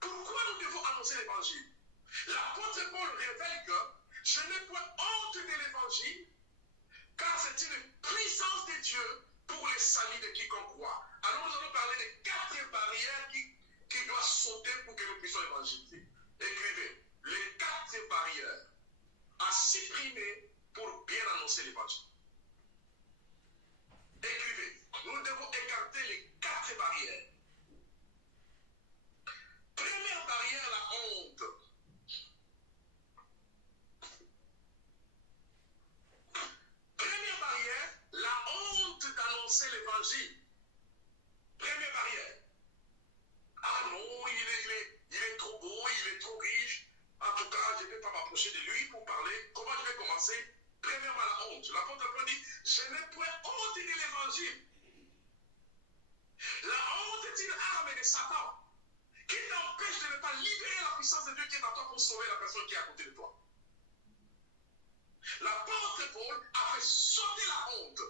Pourquoi nous devons annoncer l'évangile? L'apôtre Paul révèle que je n'ai point honte de l'évangile, car c'est une puissance de Dieu pour le salut de quiconque croit. Alors nous allons parler des 4 barrières qui doivent sauter pour que nous puissions évangéliser. Écrivez, les 4 barrières à supprimer pour bien annoncer l'évangile. Écrivez, nous devons écarter les 4 barrières. Première barrière, la honte. Première barrière, la honte d'annoncer l'évangile. Première barrière. Ah non, il est trop beau, il est trop riche. En tout cas, je ne vais pas m'approcher de lui pour parler. Comment je vais commencer? Premièrement, la honte. L'apôtre Paul dit, je n'ai point honte de l'évangile. La honte est une arme de Satan qui t'empêche de ne pas libérer la puissance de Dieu qui est en toi pour sauver la personne qui est à côté de toi. La parole a fait sauter la honte.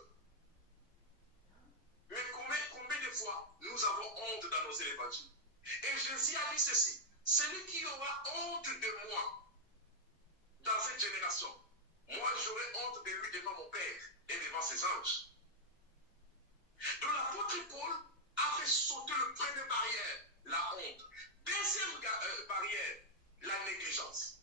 Mais combien de fois nous avons honte d'annoncer l'évangile? Et Jésus a dit ceci: celui qui aura honte de moi dans cette génération, moi j'aurai honte de lui devant mon Père et devant ses anges. Donc l'apôtre Paul a fait sauter le premier barrière, la honte. Deuxième barrière, la négligence.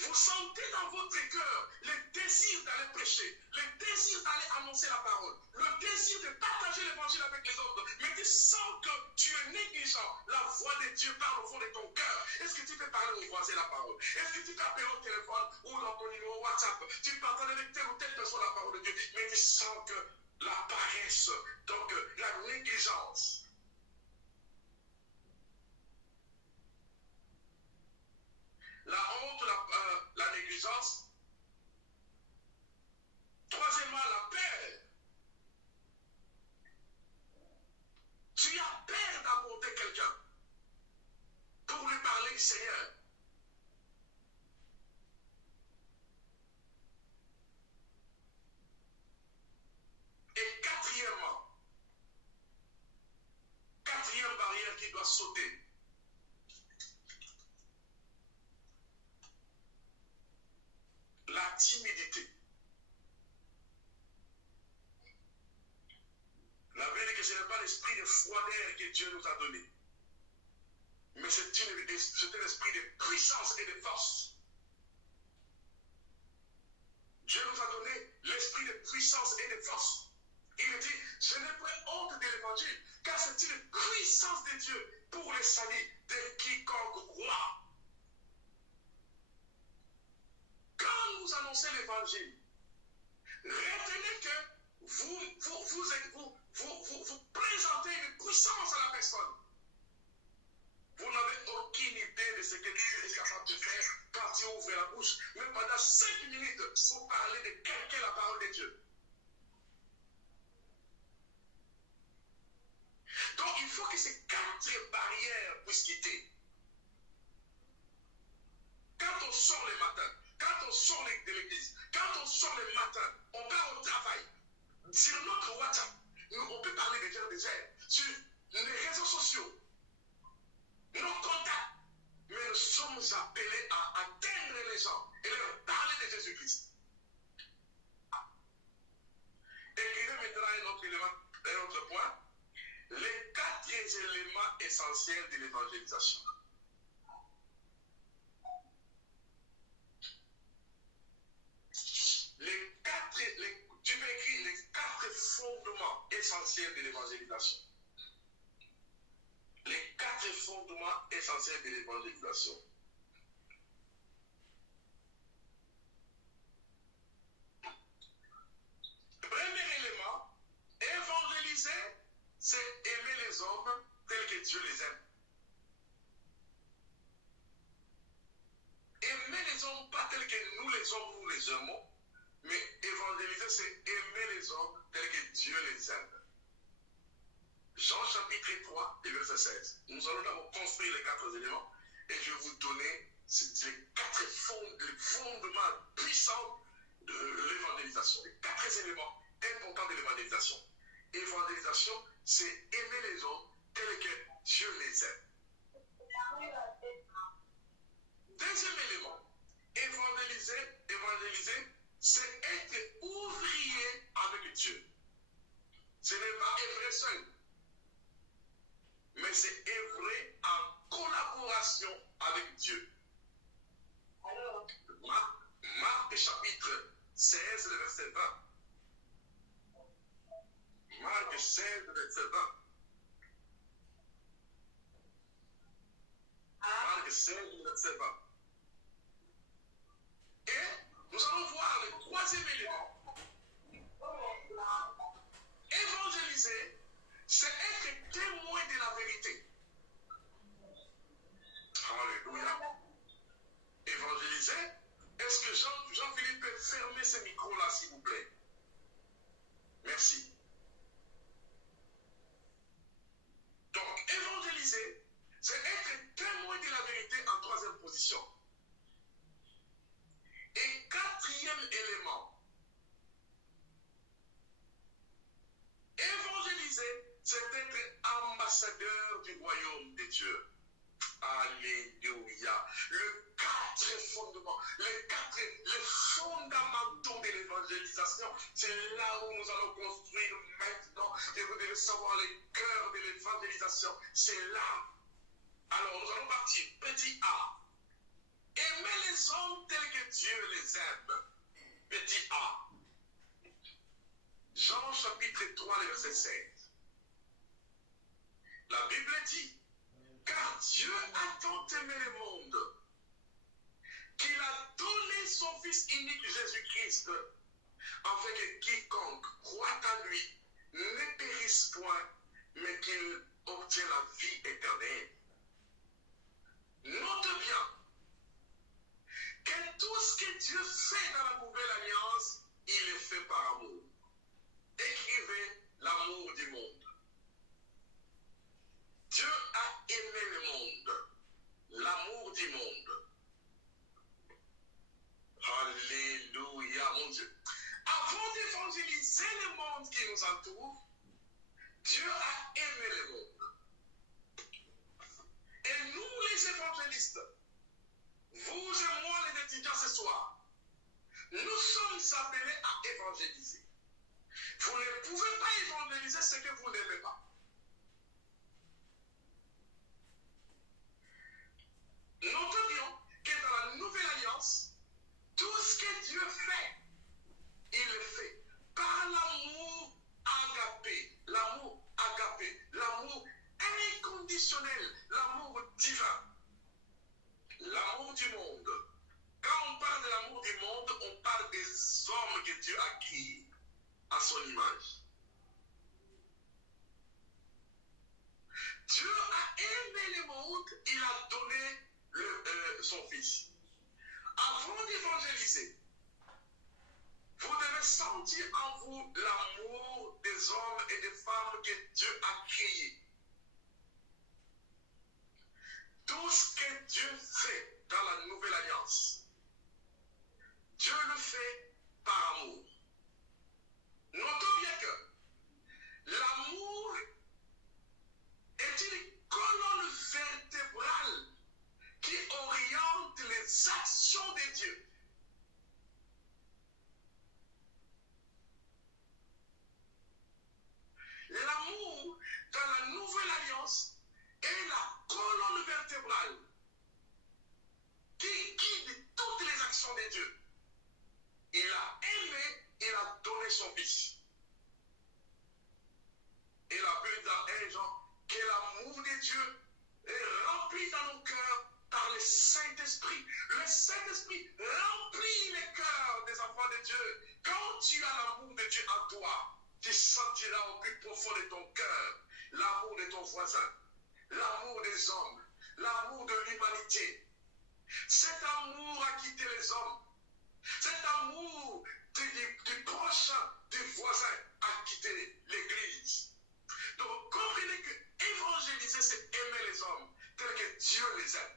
Vous sentez dans votre cœur le désir d'aller prêcher, le désir d'aller annoncer la parole, le désir de partager l'évangile avec les autres, mais tu sens que tu es négligent. La voix de Dieu parle au fond de ton cœur. Est-ce que tu peux parler au voisin la parole? Est-ce que tu peux appeler au téléphone ou dans ton numéro WhatsApp? Tu partages avec telle ou telle personne la parole de Dieu, mais tu sens que la paresse, donc la négligence. La honte, la négligence. Troisièmement, la peur. Tu as peur d'aborder quelqu'un pour lui parler du Seigneur. Et quatrième barrière qui doit sauter. La timidité. La vérité est que ce n'est pas l'esprit de froideur que Dieu nous a donné, mais c'est un esprit de puissance et de force. Dieu nous a donné l'esprit de puissance et de force. Il dit: je n'ai pas honte de l'évangile, car c'est une puissance de Dieu pour le salut de quiconque croit. Quand nous annonçons l'évangile, retenez que vous présentez une puissance à la personne. Vous n'avez aucune idée de ce que Dieu est capable de faire quand il ouvre la bouche. Mais pendant 5 minutes, vous parlez de quelqu'un la parole de Dieu. Donc il faut que ces 4 barrières puissent quitter. Quand on sort le matin, quand on sort de l'église, quand on sort le matin, on va au travail. Sur notre WhatsApp, on peut parler des gens désert. Sur les réseaux sociaux, nos contacts. Mais nous sommes appelés à atteindre les gens et leur parler de Jésus-Christ. Écrivez maintenant un autre point. Les 4 éléments essentiels de l'évangélisation. Tu peux écrire les 4 fondements essentiels de l'évangélisation. Les 4 fondements essentiels de l'évangélisation. Premier élément, évangéliser, c'est aimer les hommes tels que Dieu les aime. Aimer les hommes pas tels que nous les hommes, nous les aimons, mais évangéliser, c'est aimer les hommes tels que Dieu les aime. Jean chapitre 3 et verset 16. Nous allons d'abord construire les 4 éléments et je vais vous donner les 4 fondements puissants de l'évangélisation. Les 4 éléments importants de l'évangélisation. Évangélisation, c'est aimer les hommes tels que Dieu les aime. Deuxième élément, évangéliser, c'est être ouvrier avec Dieu. Ce n'est pas œuvrer seul, mais c'est œuvrer en collaboration avec Dieu. Marc chapitre 16, le verset 20. Marc 16, verset 20. Marc 16, verset 20. Et nous allons voir le 3e élément. Évangéliser, c'est être témoin de la vérité. Alléluia. Évangéliser, est-ce que Jean-Philippe peut fermer ce micro-là, s'il vous plaît? Merci. Donc, évangéliser, c'est être témoin de la vérité en 3e position. quatrième élément, évangéliser, c'est être ambassadeur du royaume de Dieu. Alléluia. Les fondamentaux de l'évangélisation, c'est là où nous allons construire maintenant. Et vous devez savoir les cœurs de l'évangélisation. C'est là. Alors, nous allons partir. Petit A. Aimer les hommes tels que Dieu les aime. Petit A. Jean chapitre 3, verset 7. La Bible dit, car Dieu a tant aimé le monde qu'il a donné son Fils unique Jésus-Christ, afin que quiconque croit en lui ne périsse point, mais qu'il obtienne la vie éternelle. Note bien que tout ce que Dieu fait dans la nouvelle alliance, il est fait par amour. Écrivez l'amour du monde. Dieu a aimé le monde, l'amour du monde. Alléluia, mon Dieu. Avant d'évangéliser le monde qui nous entoure, Dieu a aimé le monde. Et nous, les évangélistes, vous et moi, les étudiants ce soir, nous sommes appelés à évangéliser. Vous ne pouvez pas évangéliser ce que vous n'aimez pas. Notons bien que dans la nouvelle alliance, tout ce que Dieu fait, il le fait par l'amour agapé, l'amour inconditionnel, l'amour divin, l'amour du monde. Quand on parle de l'amour du monde, on parle des hommes que Dieu a créés à son image. Dieu a aimé le monde, il a donné son Fils. Avant d'évangéliser, vous devez sentir en vous l'amour des hommes et des femmes que Dieu a créés. Tout ce que Dieu fait dans la nouvelle alliance, Dieu le fait par amour. Notons bien que l'amour est une colonne vertébrale qui oriente les actions de Dieu. L'amour dans la nouvelle alliance est la colonne vertébrale qui guide toutes les actions de Dieu. Il a aimé, il a donné son Fils. Et la Bible dans 1 Jean, que l'amour de Dieu est rempli dans nos cœurs par le Saint-Esprit. Le Saint-Esprit remplit les cœurs des enfants de Dieu. Quand tu as l'amour de Dieu en toi, tu sentiras au plus profond de ton cœur l'amour de ton voisin, l'amour des hommes, l'amour de l'humanité. Cet amour a quitté les hommes. Cet amour du prochain, du voisin a quitté l'Église. Donc comprenez que évangéliser, c'est aimer les hommes tels que Dieu les aime.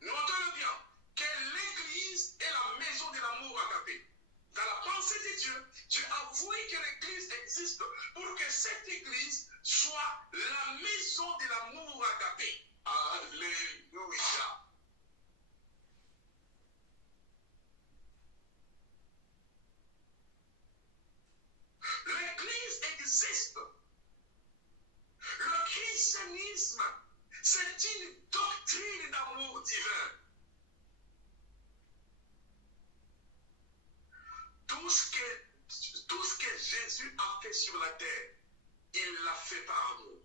Notons bien que l'Église est la maison de l'amour agapé. Dans la pensée de Dieu, Dieu a voulu que l'Église existe pour que cette Église soit la maison de l'amour agapé. Alléluia. L'Église existe. Le christianisme, c'est une doctrine d'amour divin. Tout ce que Jésus a fait sur la terre, il l'a fait par amour.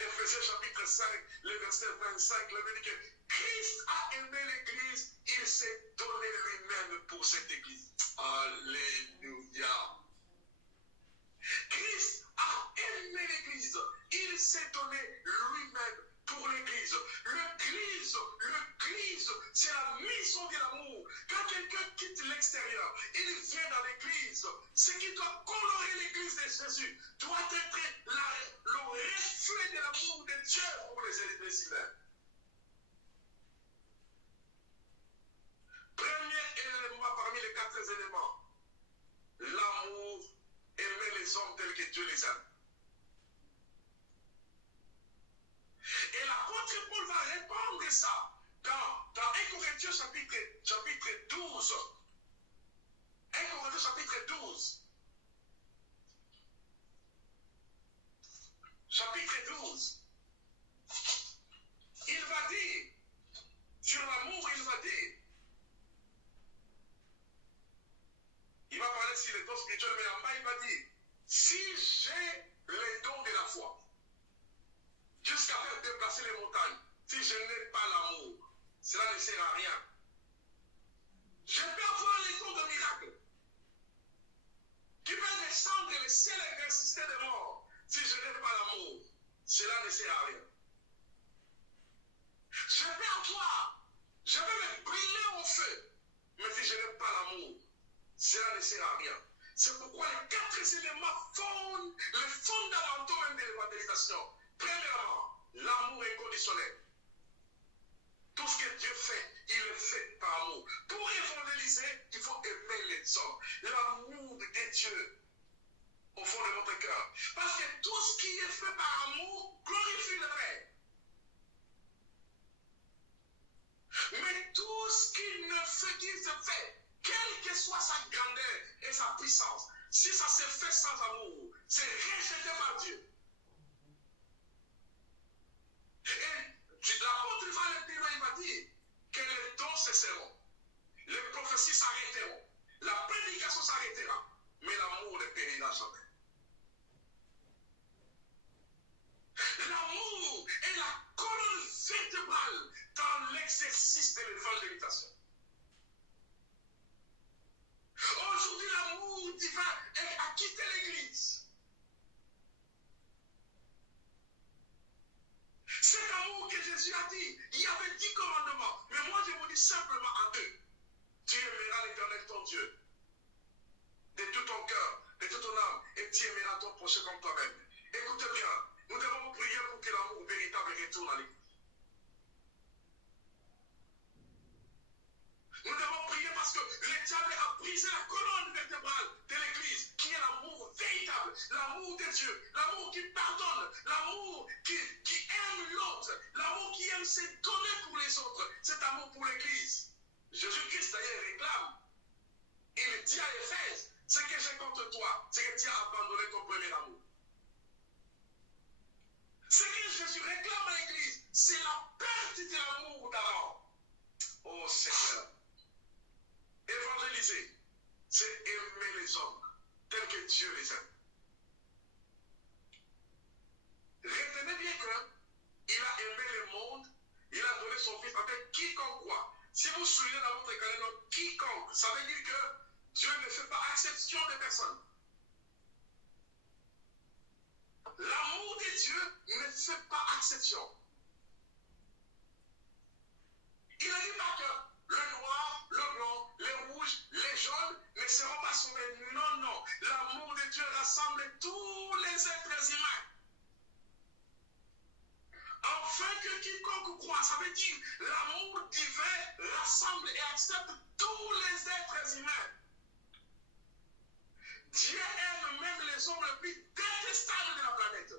Éphésiens chapitre 5, le verset 25, la Bible dit que Christ a aimé l'Église, il s'est donné lui-même pour cette Église. Alléluia. Christ a aimé l'Église, il s'est donné lui-même pour l'Église. L'Église l'église, c'est la maison de l'amour. Quand quelqu'un quitte l'extérieur, il vient dans l'église. Ce qui doit colorer l'église de Jésus doit être le reflet de l'amour de Dieu pour les humains. Premier élément parmi les 4 éléments, l'amour, aimer les hommes tels que Dieu les aime. Et l'apôtre Paul va répondre ça dans 1 Corinthiens chapitre 12. 1 Corinthiens chapitre 12. Chapitre 12. Il va dire, sur l'amour, il va dire, il va parler sur les dons spirituels, mais en bas, il va dire, si j'ai les dons de la foi, jusqu'à faire déplacer les montagnes, si je n'ai pas l'amour, cela ne sert à rien. Je peux avoir les dons de miracle, qui peut descendre les ciels et ressusciter des morts. Si je n'ai pas l'amour, cela ne sert à rien. Je peux me brûler au feu, mais si je n'ai pas l'amour, cela ne sert à rien. C'est pourquoi les 4 éléments fondent les fondamentaux même de l'évangélisation. Premièrement, l'amour inconditionnel. Tout ce que Dieu fait, il le fait par amour. Pour évangéliser, il faut aimer les hommes. L'amour de Dieu au fond de votre cœur. Parce que tout ce qui est fait par amour glorifie le Père. Mais tout ce qui se fait, quelle que soit sa grandeur et sa puissance, si ça se fait sans amour, c'est rejeté par Dieu. Et l'apôtre va le dire, il va dire que les dons cesseront, les prophéties s'arrêteront, la prédication s'arrêtera, mais l'amour ne périra jamais. L'amour est la colonne vertébrale dans l'exercice de l'évangélisation. Aujourd'hui, l'amour divin a quitté l'Église. Cet amour que Jésus a dit, il y avait 10 commandements, mais moi je vous dis simplement en 2. Tu aimeras l'Éternel ton Dieu de tout ton cœur, de toute ton âme, et tu aimeras ton prochain comme toi-même. Écoutez bien, nous devons prier pour que l'amour véritable retourne à l'Église. Nous devons prier parce que le diable a brisé la colonne vertébrale de l'Église, qui est l'amour véritable, l'amour de Dieu, l'amour qui pardonne, l'amour qui aime l'autre, l'amour qui aime se donner pour les autres, cet amour pour l'Église. Jésus-Christ d'ailleurs réclame. Il dit à Éphèse, ce que j'ai contre toi, c'est que tu as abandonné ton premier amour. Ce que Jésus réclame à l'Église, c'est la perte de l'amour d'avant. Oh Seigneur. Évangéliser, c'est aimer les hommes tels que Dieu les aime. Retenez bien qu'il a aimé le monde, il a donné son fils avec quiconque quoi. Si vous soulignez dans votre calendrier quiconque, ça veut dire que Dieu ne fait pas exception de personne. L'amour de Dieu ne fait pas exception. Il ne dit pas que le noir, le blanc, les rouges, les jaunes ne seront pas sauvés. Non, non. L'amour de Dieu rassemble tous les êtres humains. Afin que quiconque croit, ça veut dire l'amour divin rassemble et accepte tous les êtres humains. Dieu aime même les hommes les plus détestables de la planète.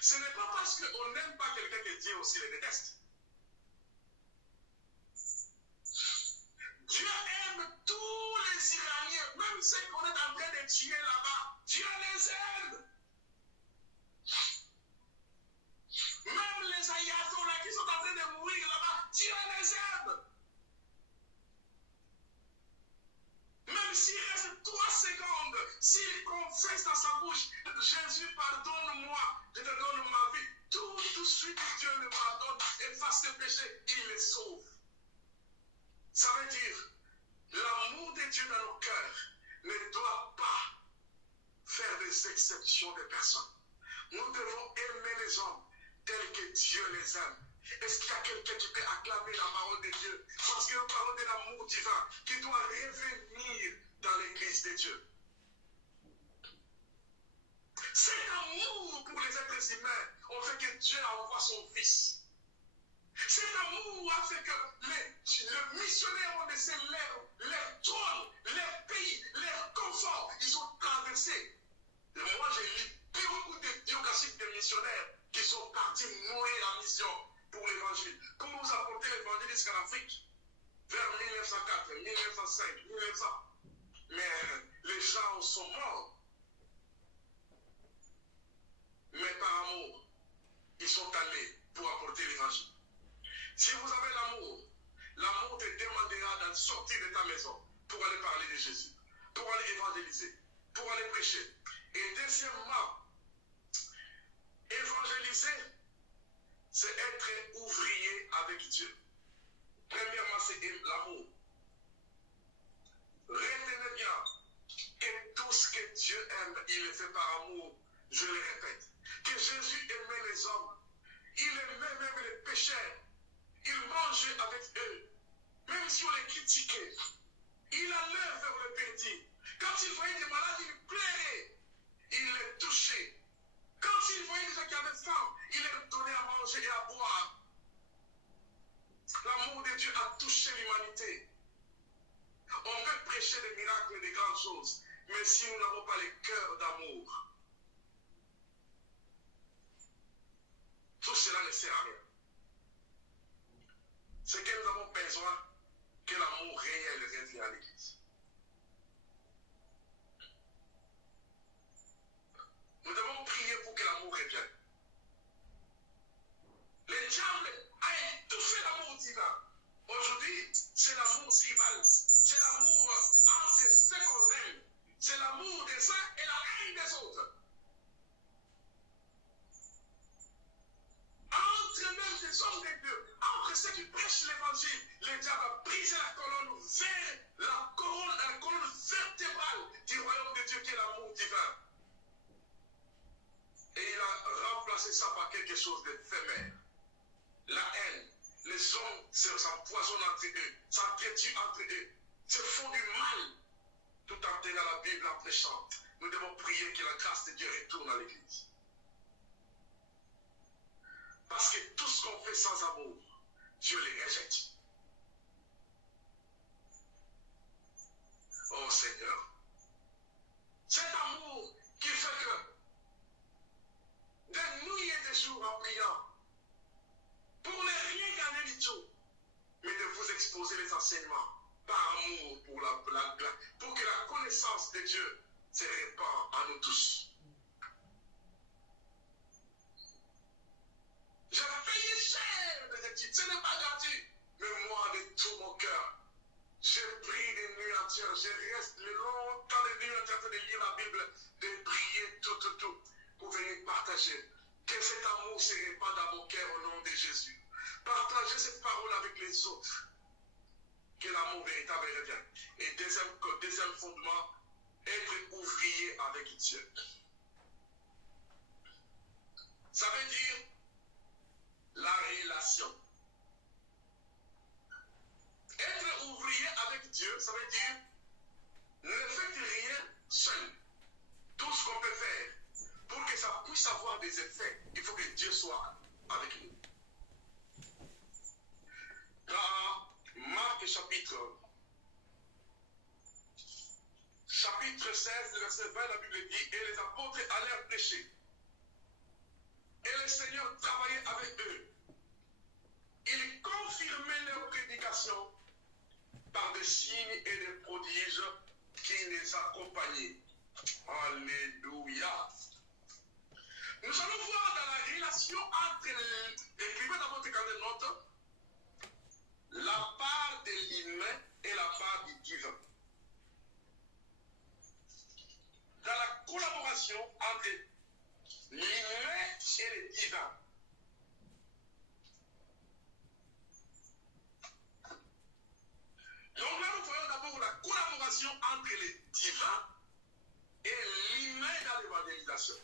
Ce n'est pas parce qu'on n'aime pas quelqu'un que Dieu aussi les déteste. Dieu aime tous les Iraniens, même ceux qu'on est en train de tuer là-bas. Dieu les aime. Même les ayatollahs qui sont en train de mourir là-bas, Dieu les aime. Même s'il reste 3 secondes, s'il confesse dans sa bouche, Jésus, pardonne-moi, je te donne ma vie, tout de suite Dieu le pardonne, efface tes péchés, il les sauve. Ça veut dire, l'amour de Dieu dans nos cœurs ne doit pas faire des exceptions de personnes. Nous devons aimer les hommes tels que Dieu les aime. Est-ce qu'il y a quelqu'un qui peut acclamer la parole de Dieu? Parce que la parole de l'amour divin qui doit revenir dans l'église de Dieu. Cet amour pour les êtres humains a fait que Dieu envoie son Fils. Cet amour a fait que les missionnaires ont laissé leur trône, leur pays, leur confort. Ils ont traversé. Et moi, j'ai lu beaucoup de biographies de missionnaires qui sont partis nouer la mission pour l'évangile, pour nous apporter l'évangile jusqu'en Afrique, vers 1904, 1905, 1900. Mais les gens sont morts. Mais par amour, ils sont allés pour apporter l'évangile. Si vous avez l'amour, l'amour te demandera de sortir de ta maison pour aller parler de Jésus, pour aller évangéliser, pour aller prêcher. Et deuxièmement, évangéliser, c'est être ouvrier avec Dieu. Premièrement, c'est l'amour. Retenez bien que tout ce que Dieu aime, il le fait par amour. Je le répète. Que Jésus aimait les hommes. Il aimait même les pécheurs. Il mangeait avec eux. Même si on les critiquait. Il allait vers le petit. Quand il voyait des malades, il pleurait. Il les touchait. Quand il voyait des gens qui avaient faim, il leur donnait à manger et à boire. L'amour de Dieu a touché l'humanité. On peut prêcher des miracles et des grandes choses, mais si nous n'avons pas le cœur d'amour, tout cela ne sert à rien. C'est que nous avons besoin que l'amour réel revienne à l'Église. Nous devons prier pour que l'amour revienne. Le diable a étouffé l'amour divin. Aujourd'hui, c'est l'amour tribal. C'est l'amour entre ceux qu'on aime. C'est l'amour des uns et la haine des autres. Entre même des hommes de Dieu, entre ceux qui prêchent l'évangile, le diable a brisé la colonne vertébrale du royaume de Dieu qui est l'amour divin. Et il a remplacé ça par quelque chose d'éphémère. La haine. Les hommes s'empoisonnent entre eux, s'entretuent entre eux, se font du mal, tout en tenant la Bible en prêchant. Nous devons prier que la grâce de Dieu retourne à l'Église. Parce que tout ce qu'on fait sans amour, Dieu les rejette. Oh Seigneur, cet amour qui fait que des nuits et des jours en priant, pour ne rien gagner du tout, mais de vous exposer les enseignements par amour pour que la connaissance de Dieu se répande en nous tous. J'ai payé cher des études, ce n'est pas gratuit, mais moi de tout mon cœur, j'ai pris des nuits entières, je reste longtemps de nuits entières de lire la Bible, de prier tout, pour venir partager. Que cet amour se répande dans mon cœur au nom de Jésus. Partagez cette parole avec les autres. Que l'amour véritable revienne. Et deuxième fondement, être ouvrier avec Dieu. Ça veut dire la relation. Être ouvrier avec Dieu, ça veut dire ne faites rien seul. Tout ce qu'on peut faire pour que ça puisse avoir des effets, il faut que Dieu soit avec nous. Dans Marc chapitre 16, verset 20, la Bible dit, et les apôtres allèrent prêcher. Et le Seigneur travaillait avec eux. Il confirmait leur prédication par des signes et des prodiges qui les accompagnaient. Alléluia. Nous allons voir dans la relation entre, écrivez dans votre carnet de notes, la part de l'humain et la part du divin. Dans la collaboration entre l'humain et le divin. Donc là, nous voyons d'abord la collaboration entre le divin et l'humain dans l'évangélisation.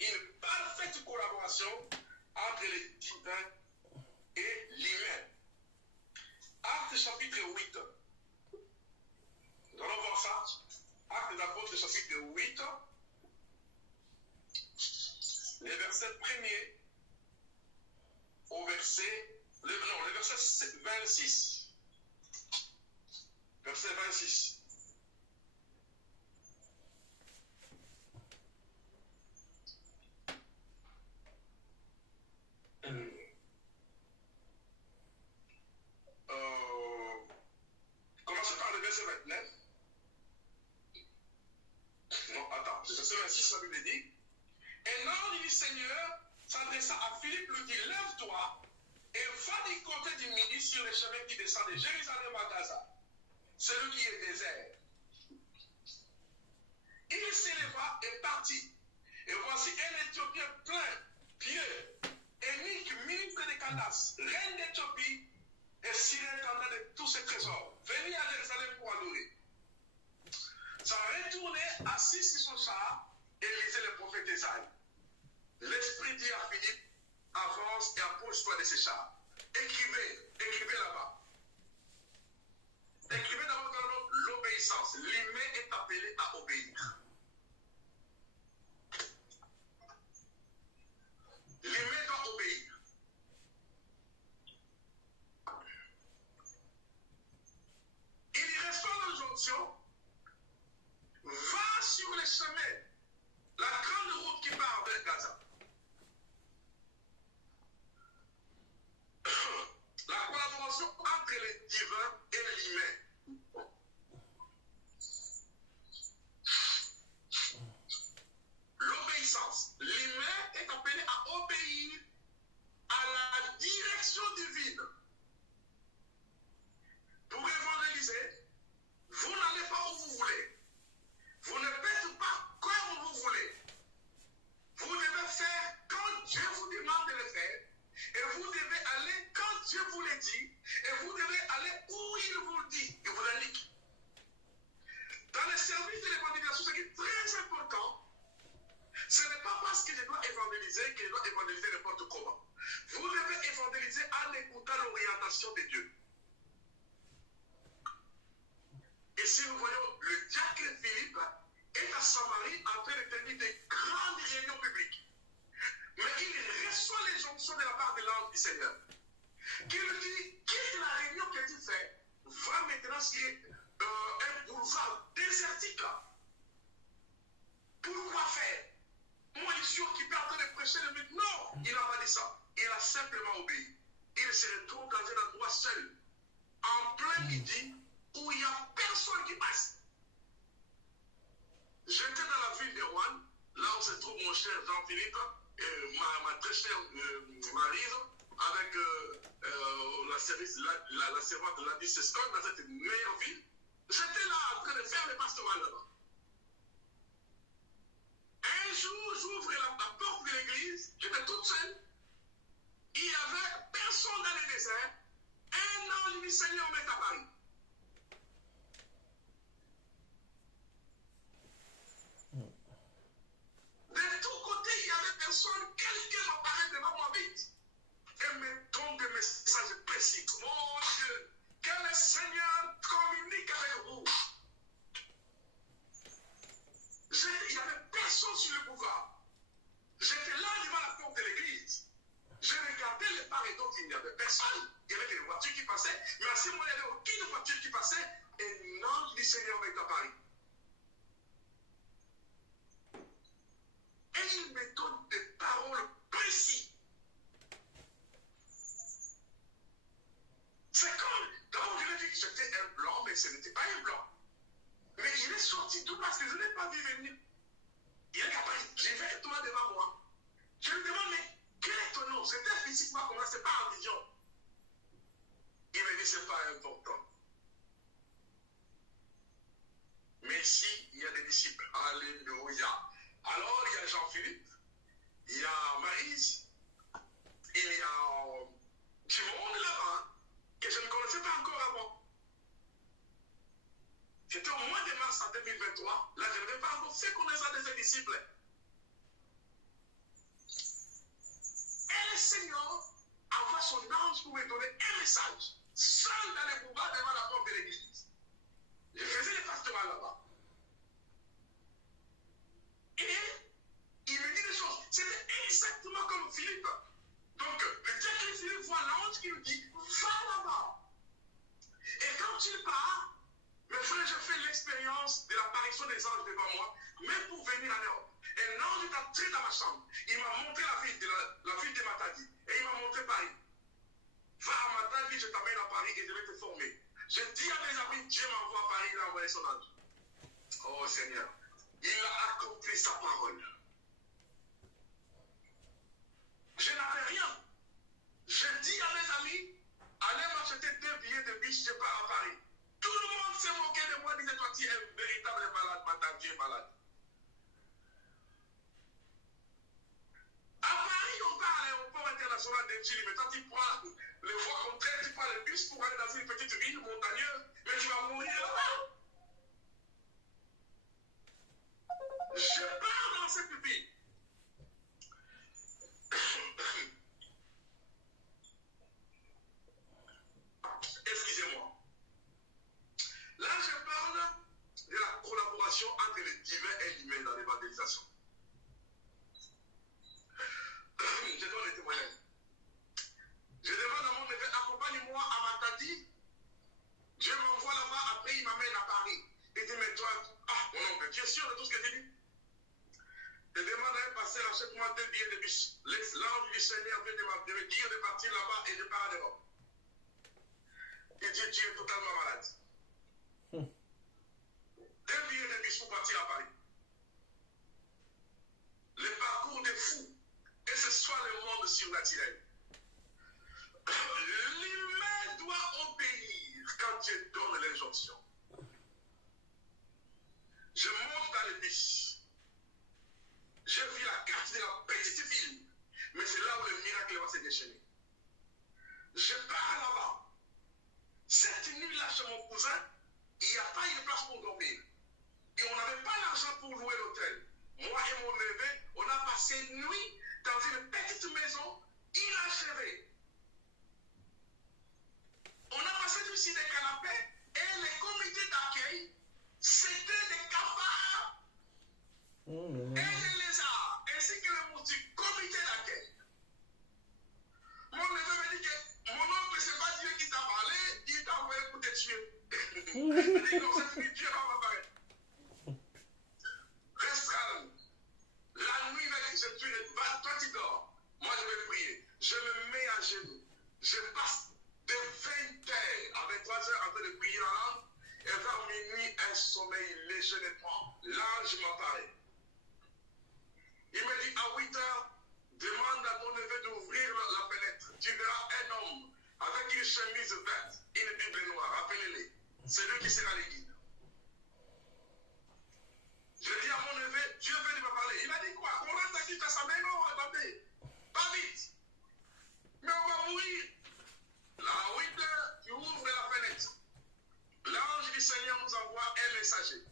Une parfaite collaboration entre le divin et Actes chapitre 8. Nous allons voir ça. Actes des apôtres chapitre 8. Les versets 1er au verset, le verset 26. Verset 26. Commencez par le verset 29. Non, attends, le verset 26, la Bible dit: un ange du Seigneur s'adressa à Philippe, lui dit: lève-toi et va du côté du midi sur le chemin qui descend de Jérusalem à Gaza, celui qui est désert. Il s'éleva et partit. Et voici un Éthiopien plein, pieux, Énike, ministre de Candace, reine d'Éthiopie, et surintendant de tous ses trésors, venu à Jérusalem pour adorer. Ça retournait assis sur son char et lisait le prophète Ésaïe. L'Esprit dit à Philippe: avance et approche-toi de ces chars. Écrivez là-bas. Écrivez d'abord dans l'obéissance. L'humain est appelé à obéir. L'humain doit obéir. Il y reçoit l'injonction: va sur les chemins, la grande route qui part vers Gaza. La collaboration entre le divin et l'humain. L'obéissance. L'humain est appelé à obéir à la direction divine. Pour évangéliser, vous n'allez pas où vous voulez. Vous ne faites pas comme vous voulez. Vous devez faire quand Dieu vous demande de le faire. Et vous devez aller quand Dieu vous le dit. Et vous devez aller où il vous le dit. Il vous l'indique. Dans le service de l'évangélisation, ce qui est très important, ce n'est pas parce que je dois évangéliser que je dois évangéliser n'importe comment. Vous devez évangéliser en écoutant l'orientation de Dieu. Et si nous voyons, le diacre Philippe est à Samarie en train de tenir des grandes réunions publiques. Mais il reçoit l'injonction de la part de l'ange du Seigneur, qui lui dit: quitte la réunion que tu fais, va maintenant sur un boulevard désertique. Pourquoi faire? Moi, je suis occupé en train de prêcher le but. Non, il n'a pas dit ça. Il a simplement obéi. Il se retrouve dans un endroit seul, en plein midi, où il n'y a personne qui passe. J'étais dans la ville de Rouen, là où se trouve mon cher Jean-Philippe, ma très chère Maryse, avec la servante de la Scott dans cette meilleure ville. J'étais là en train de faire le pastoral là-bas. Un jour, j'ouvre la porte de l'église, j'étais toute seule. Il n'y avait personne dans le désert. Un ange du Seigneur m'est apparu. De tous côtés, il n'y avait personne. Quelqu'un m'apparaît devant moi vite et me donne des messages précis. Mon Dieu, que le Seigneur communique avec vous. Il n'y avait personne sur le pouvoir. J'étais là devant la porte de l'église. Je regardais les part et d'autres, il n'y avait personne. Il y avait des voitures qui passaient, mais à ce moment, il n'y avait aucune voiture qui passait. Et l'ange du Seigneur m'est apparu. Et il me donne des paroles précises. C'est comme, quand je l'ai dit que j'étais un blanc, mais ce n'était pas un blanc. Mais il est sorti tout parce que je ne l'ai pas vu venir. Il est capable, j'ai vu toi devant moi. Je lui demande, mais quel est ton nom? C'était physiquement comme ça, ce n'est pas en vision. Il me dit, ce n'est pas important. Mais si, il y a des disciples. Alléluia. Alors, il y a Jean-Philippe, il y a Maryse, il y a du monde là-bas que je ne connaissais pas encore avant. C'était au mois de mars en 2023. Là, je n'avais pas encore fait connaissance de ces disciples. Et le Seigneur envoie son ange pour me donner un message. seul dans les bourbas devant la porte de l'église. Je faisais les pastorales là-bas. Et il me dit des choses. C'était exactement comme Philippe. Donc, le diacre Philippe voit l'ange qui lui dit, va là-bas. Et quand il part, mes frères, j'ai fait l'expérience de l'apparition des anges devant moi, même pour venir en Europe. Un ange est entré dans ma chambre. Il m'a montré la ville de Matadi. Et il m'a montré Paris. Va à Matadi, je t'amène à Paris et je vais te former. Je dis à mes amis, Dieu m'envoie à Paris, il a envoyé son ange. Oh Seigneur, il a accompli sa parole. Je n'avais rien. Je dis à mes amis, allez m'acheter 2 billets de bus, je pars à Paris. Tout le monde s'est moqué de moi, disait, toi tu es un véritable malade, madame, tu es malade. À Paris, on part à l'aéroport international d'Enchili, mais toi tu prends le voie contraire, tu prends le bus pour aller dans une petite ville montagneuse, mais tu vas mourir là-bas. Je pars dans cette ville. Excusez-moi. Là, je parle de la collaboration entre les divins et l'humain dans l'évangélisation. Je donne les témoignages. Je demande à mon neveu, accompagne-moi à Matadi. Dieu m'envoie là-bas, après il m'amène à Paris. Il dit, mais toi, mon oncle, tu es sûr de tout ce que tu dis? Je demande à un pasteur, achète-moi 2 billets de bus. L'ange du Seigneur vient de me dire de partir là-bas et de partir en Europe. Il dit, tu es totalement malade. 2 billets de bus pour partir à Paris. Le parcours des fous. Et ce soit le monde surnaturel. L'humain doit obéir quand Dieu donne l'injonction. Je monte dans le bus. J'ai vu la carte de la petite ville. Mais c'est là où le miracle va se déchaîner. Je pars là-bas. Cette nuit-là chez mon cousin, il n'y a pas eu de place pour dormir. Et on n'avait pas l'argent pour louer l'hôtel. Moi et mon neveu, on a passé une nuit dans une petite maison inachevée. On a passé une nuit sur des canapés et les comités d'accueil, c'était des cafards et des lézards, ainsi que les moustiques, comité d'accueil. Mon neveu me dit que mon oncle, c'est pas Dieu qui t'a parlé, il t'a envoyé pour te tuer. Je dis non, c'est fini, Dieu va m'apparaître. Reste calme. La nuit, toi tu dors. Moi, je vais prier. Je me mets à genoux. Je passe de 20h à 23h en train de prier la langue. Et vers minuit, un sommeil léger me prend. L'ange m'apparaît. Il me dit à 8h, demande à ton neveu d'ouvrir la fenêtre. Tu verras un homme avec une chemise verte, une Bible noire. Appelez-les. C'est lui qui sera le guide. Je dis à mon neveu, Dieu veut de me parler. Il a dit quoi? On rentre ici, tu as sa main, non, attendez. Pas vite. Mais on va mourir. Là, à 8h, tu ouvres la fenêtre. L'ange du Seigneur nous envoie un messager.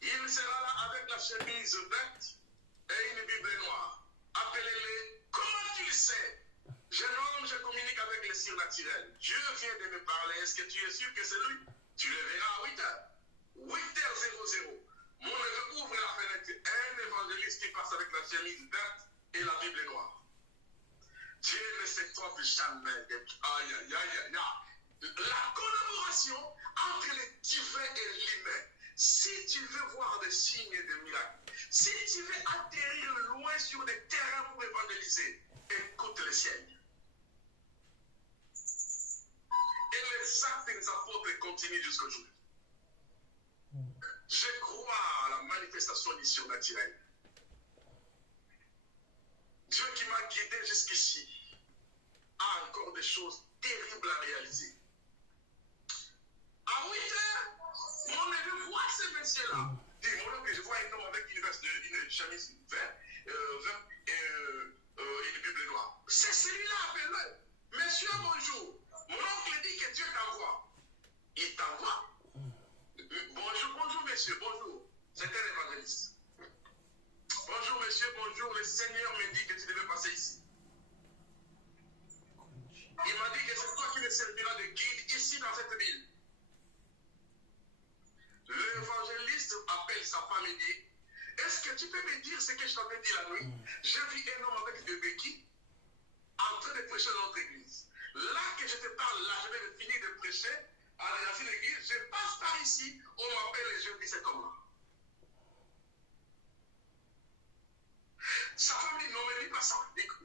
Il sera là avec la chemise verte et une Bible noire. Appelez-les. Comment tu le sais? Jeune homme, je communique avec le surnaturel. Dieu vient de me parler. Est-ce que tu es sûr que c'est lui? Tu le verras à 8h. 8h00. Mon neveu ouvre la fenêtre. Un évangéliste qui passe avec la chemise verte et la Bible noire. Dieu ne se trompe jamais. Aïe, aïe, aïe, aïe. La collaboration entre les divins et l'humain. Si tu veux voir des signes et des miracles, si tu veux atterrir loin sur des terrains pour évangéliser, écoute les siennes. Et les actes des apôtres continuent jusqu'aujourd'hui. Je crois à la manifestation du surnaturel. Dieu qui m'a guidé jusqu'ici a encore des choses terribles à réaliser. À 8h, mon neveu voit ce monsieur-là. Dit, mon oncle, je vois un homme avec une chemise verte et une Bible noire. C'est celui-là, appelle-le. Monsieur, bonjour. Mon oncle dit que Dieu t'envoie. Il t'envoie. Bonjour, monsieur, bonjour. C'est un évangéliste. Bonjour, monsieur, bonjour. Le Seigneur me dit que tu devais passer ici. Il m'a dit que c'est toi qui me serviras de dans cette ville. L'évangéliste appelle sa femme et dit, est-ce que tu peux me dire ce que je t'avais dit la nuit? J'ai vu un homme avec deux béquilles en train de prêcher dans notre église. Là que je te parle, là, je vais finir de prêcher dans une église, je passe par ici, on m'appelle et je vis cet homme-là. Sa femme dit, non, mais dis pas ça.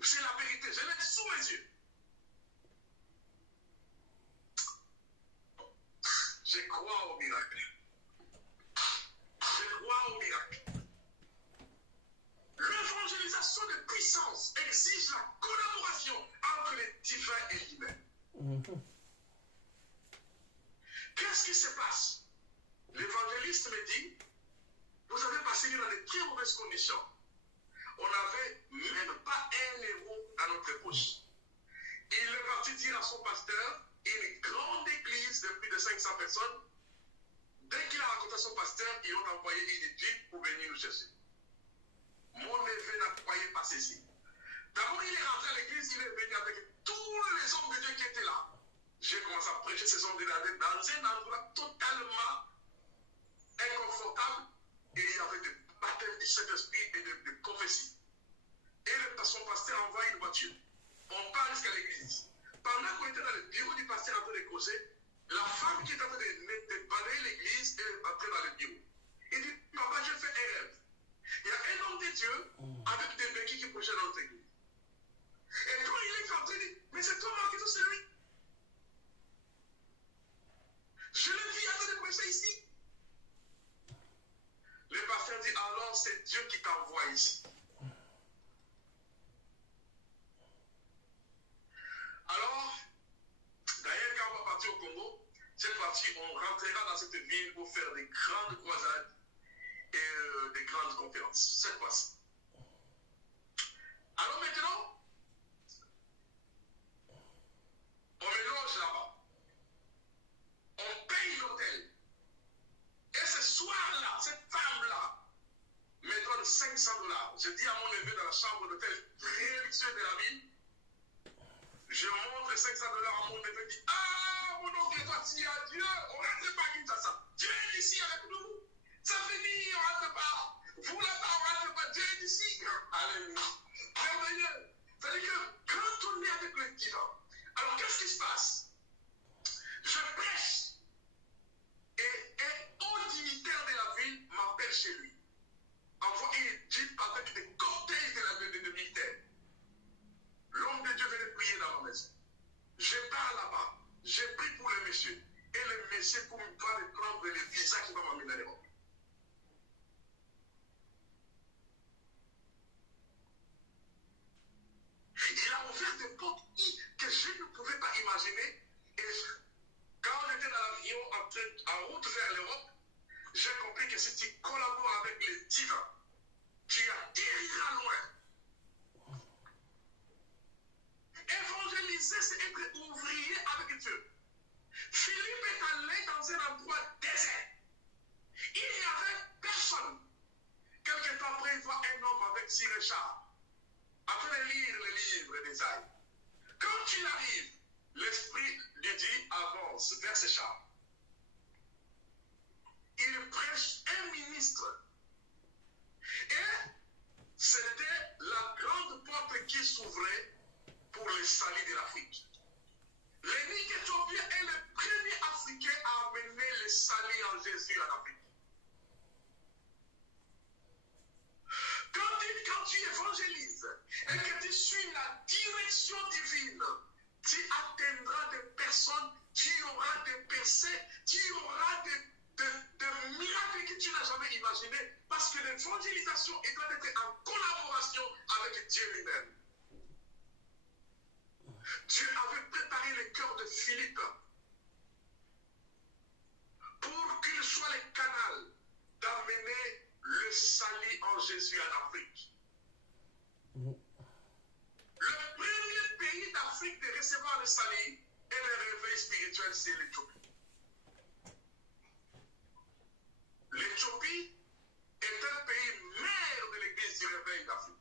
C'est la vérité, je l'ai sous mes yeux. Je crois au miracle. Je crois au miracle. L'évangélisation de puissance exige la collaboration entre les divins et l'humain. Qu'est-ce qui se passe? L'évangéliste me dit, vous avez passé dans de très mauvaises conditions. On n'avait même pas un euro dans notre poche. Il est parti dire à son pasteur, une grande église de plus de 500 personnes, dès qu'il a raconté à son pasteur, ils ont envoyé une jeep pour venir nous chercher. Mon neveu n'a croyé pas ceci. D'abord, il est rentré à l'église, il est venu avec tous les hommes de Dieu qui étaient là. J'ai commencé à prêcher ces hommes de Dieu dans un endroit totalement inconfortable et il y avait des baptêmes du Saint-Esprit et de prophéties. Et son pasteur envoie une voiture. On part jusqu'à l'église. Pendant qu'on était dans le bureau du pasteur en train de causer, la femme qui était en train de balayer l'église est entrée dans le bureau. Il dit, papa, j'ai fait un rêve. Il y a un homme de Dieu avec des béquilles qui prêchait dans notre église. Et quand il est rentré, il dit, mais c'est toi, Marquito, c'est lui. Je l'ai vu en train de prêcher ici. Le pasteur dit, alors c'est Dieu qui t'envoie ici. Alors, d'ailleurs, quand on va partir au Congo, cette fois-ci, on rentrera dans cette ville pour faire des grandes croisades et des grandes conférences. Cette fois-ci. Alors maintenant, on me loge là-bas. On paye l'hôtel. Et ce soir-là, cette femme-là me donne $500. Je dis à mon neveu dans la chambre d'hôtel très luxueux de la ville, je montre $500 à mon neveu qui dit, ah, mon oncle, toi, tu as Dieu, on ne rentre pas à Kinshasa. Dieu est ici avec nous. Ça finit, on ne rentre pas. Vous là-bas, on ne rentre pas. Dieu est ici. Alléluia. Merveilleux. C'est-à-dire que quand on est avec le divin, alors qu'est-ce qui se passe? Je prêche. Et un haut dignitaire de la ville m'appelle chez lui. Envoie une jeep avec des cortèges de militaires. L'homme de Dieu venait prier dans ma maison. Je pars là-bas. J'ai pris pour le monsieur. Et le monsieur pour me prendre le visa qui va m'amener à l'Europe. Il a ouvert des portes que je ne pouvais pas imaginer. Et quand j'étais dans l'avion en route vers l'Europe, j'ai compris que si tu collabores avec les divins, tu atterriras loin. Évangéliser, c'est être ouvrier avec Dieu. Philippe est allé dans un endroit désert. Il n'y avait personne. Quelque temps après, il voit un homme avec 6 chars. Après de lire le livre d'Ésaïe. Quand il arrive, l'Esprit lui dit, avance vers ses chars. Il prêche un ministre. Et c'était la grande porte qui s'ouvrait pour le salut de l'Afrique. L'énigme éthiopien est le premier Africain à amener le salut en Jésus en Afrique. Quand tu évangélises et que tu suis la direction divine, tu atteindras des personnes, tu auras des percées, tu auras des miracles que tu n'as jamais imaginés, parce que l'évangélisation doit être en collaboration avec Dieu lui-même. Dieu avait préparé le cœur de Philippe pour qu'il soit le canal d'amener le salut en Jésus en Afrique. Le premier pays d'Afrique de recevoir le salut et le réveil spirituel, c'est l'Éthiopie. L'Éthiopie est un pays mère de l'église du réveil d'Afrique.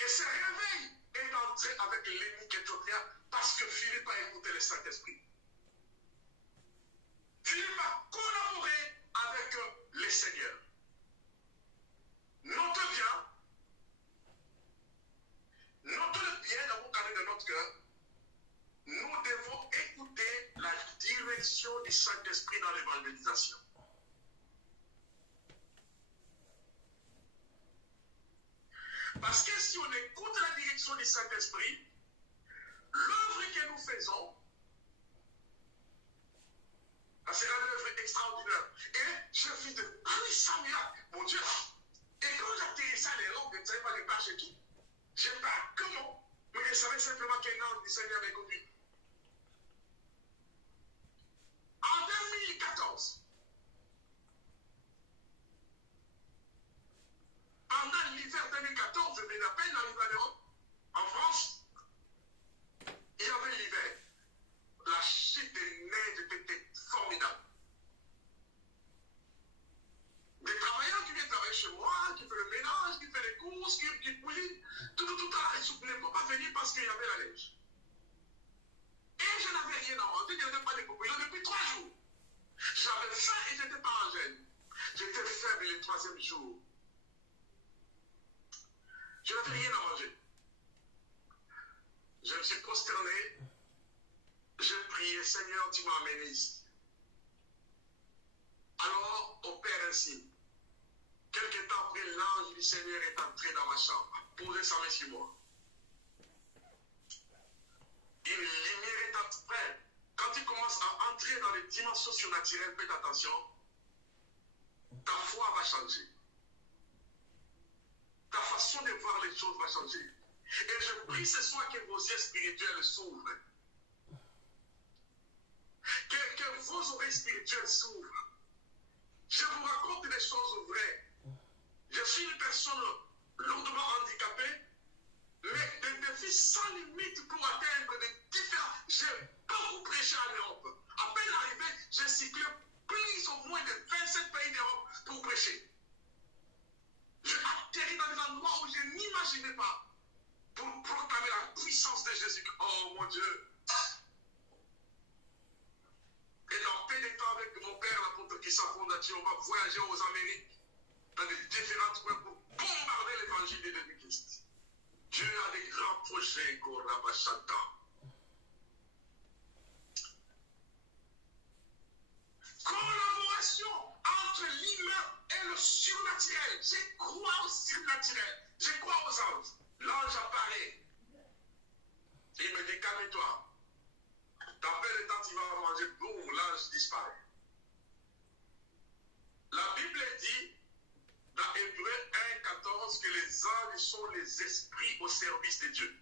Et ce réveil est entré avec l'énigme éthiopien parce que que Philippe a écouté le Saint-Esprit. Philippe a collaboré avec les seigneurs. Notez bien dans vos carnets de notre cœur, nous devons écouter la direction du Saint-Esprit dans l'évangélisation. Parce que si on écoute la direction du Saint-Esprit, l'œuvre que nous faisons, c'est une œuvre extraordinaire. Et je vis de puissants miracles. Mon Dieu. Et quand j'atterrissais à l'Europe, je ne savais pas de pas chez qui. Je ne sais pas comment. Mais je savais simplement qu'un ange du Seigneur m'avait conduit. En 2014, pendant l'hiver 2014, je venais à peine d'arriver en Europe, en France, il y avait l'hiver. La chute des neiges était formidable. Des travailleurs qui viennent travailler chez moi, qui font le ménage, qui font les courses, qui poulinent, tout là, ils ne pouvaient pas venir parce qu'il y avait la neige. Et je n'avais rien à manger, je n'avais pas de population depuis 3 jours. J'avais faim et je n'étais pas en gêne. J'étais faible le 3e jour. Je n'avais rien à manger. Je me suis prosterné. Je priais, Seigneur, tu m'as amené ici. Alors, opère ainsi. Quelque temps après, l'ange du Seigneur est entré dans ma chambre, a posé sa main sur moi. Une lumière est entrée. Quand tu commences à entrer dans les dimensions surnaturelles, faites attention, ta foi va changer. Ta façon de voir les choses va changer. Et je prie ce soir que vos yeux spirituels s'ouvrent. Que vos oreilles spirituelles s'ouvrent. Je vous raconte des choses vraies. Je suis une personne lourdement handicapée, mais des défis sans limite pour atteindre des différents. J'ai beaucoup prêché en Europe. À peine arrivé, j'ai cyclé plus ou moins de 27 pays d'Europe pour prêcher. J'ai atterri dans des endroits où je n'imaginais pas pour proclamer la puissance de Jésus. Oh mon Dieu! Et dans peu de temps avec mon père, l'apôtre Christian Fondatier, on va voyager aux Amériques, dans des différents coins pour bombarder l'évangile de Jésus-Christ. Dieu a des grands projets, Korabashata. Collaboration entre l'humain et le surnaturel. Je crois au surnaturel. Je crois aux anges. L'ange apparaît. Il me dit, calme-toi. Dans peu de temps, tu vas manger, boum, l'ange disparaît. La Bible dit, dans Hébreux 1,14, que les anges sont les esprits au service de Dieu.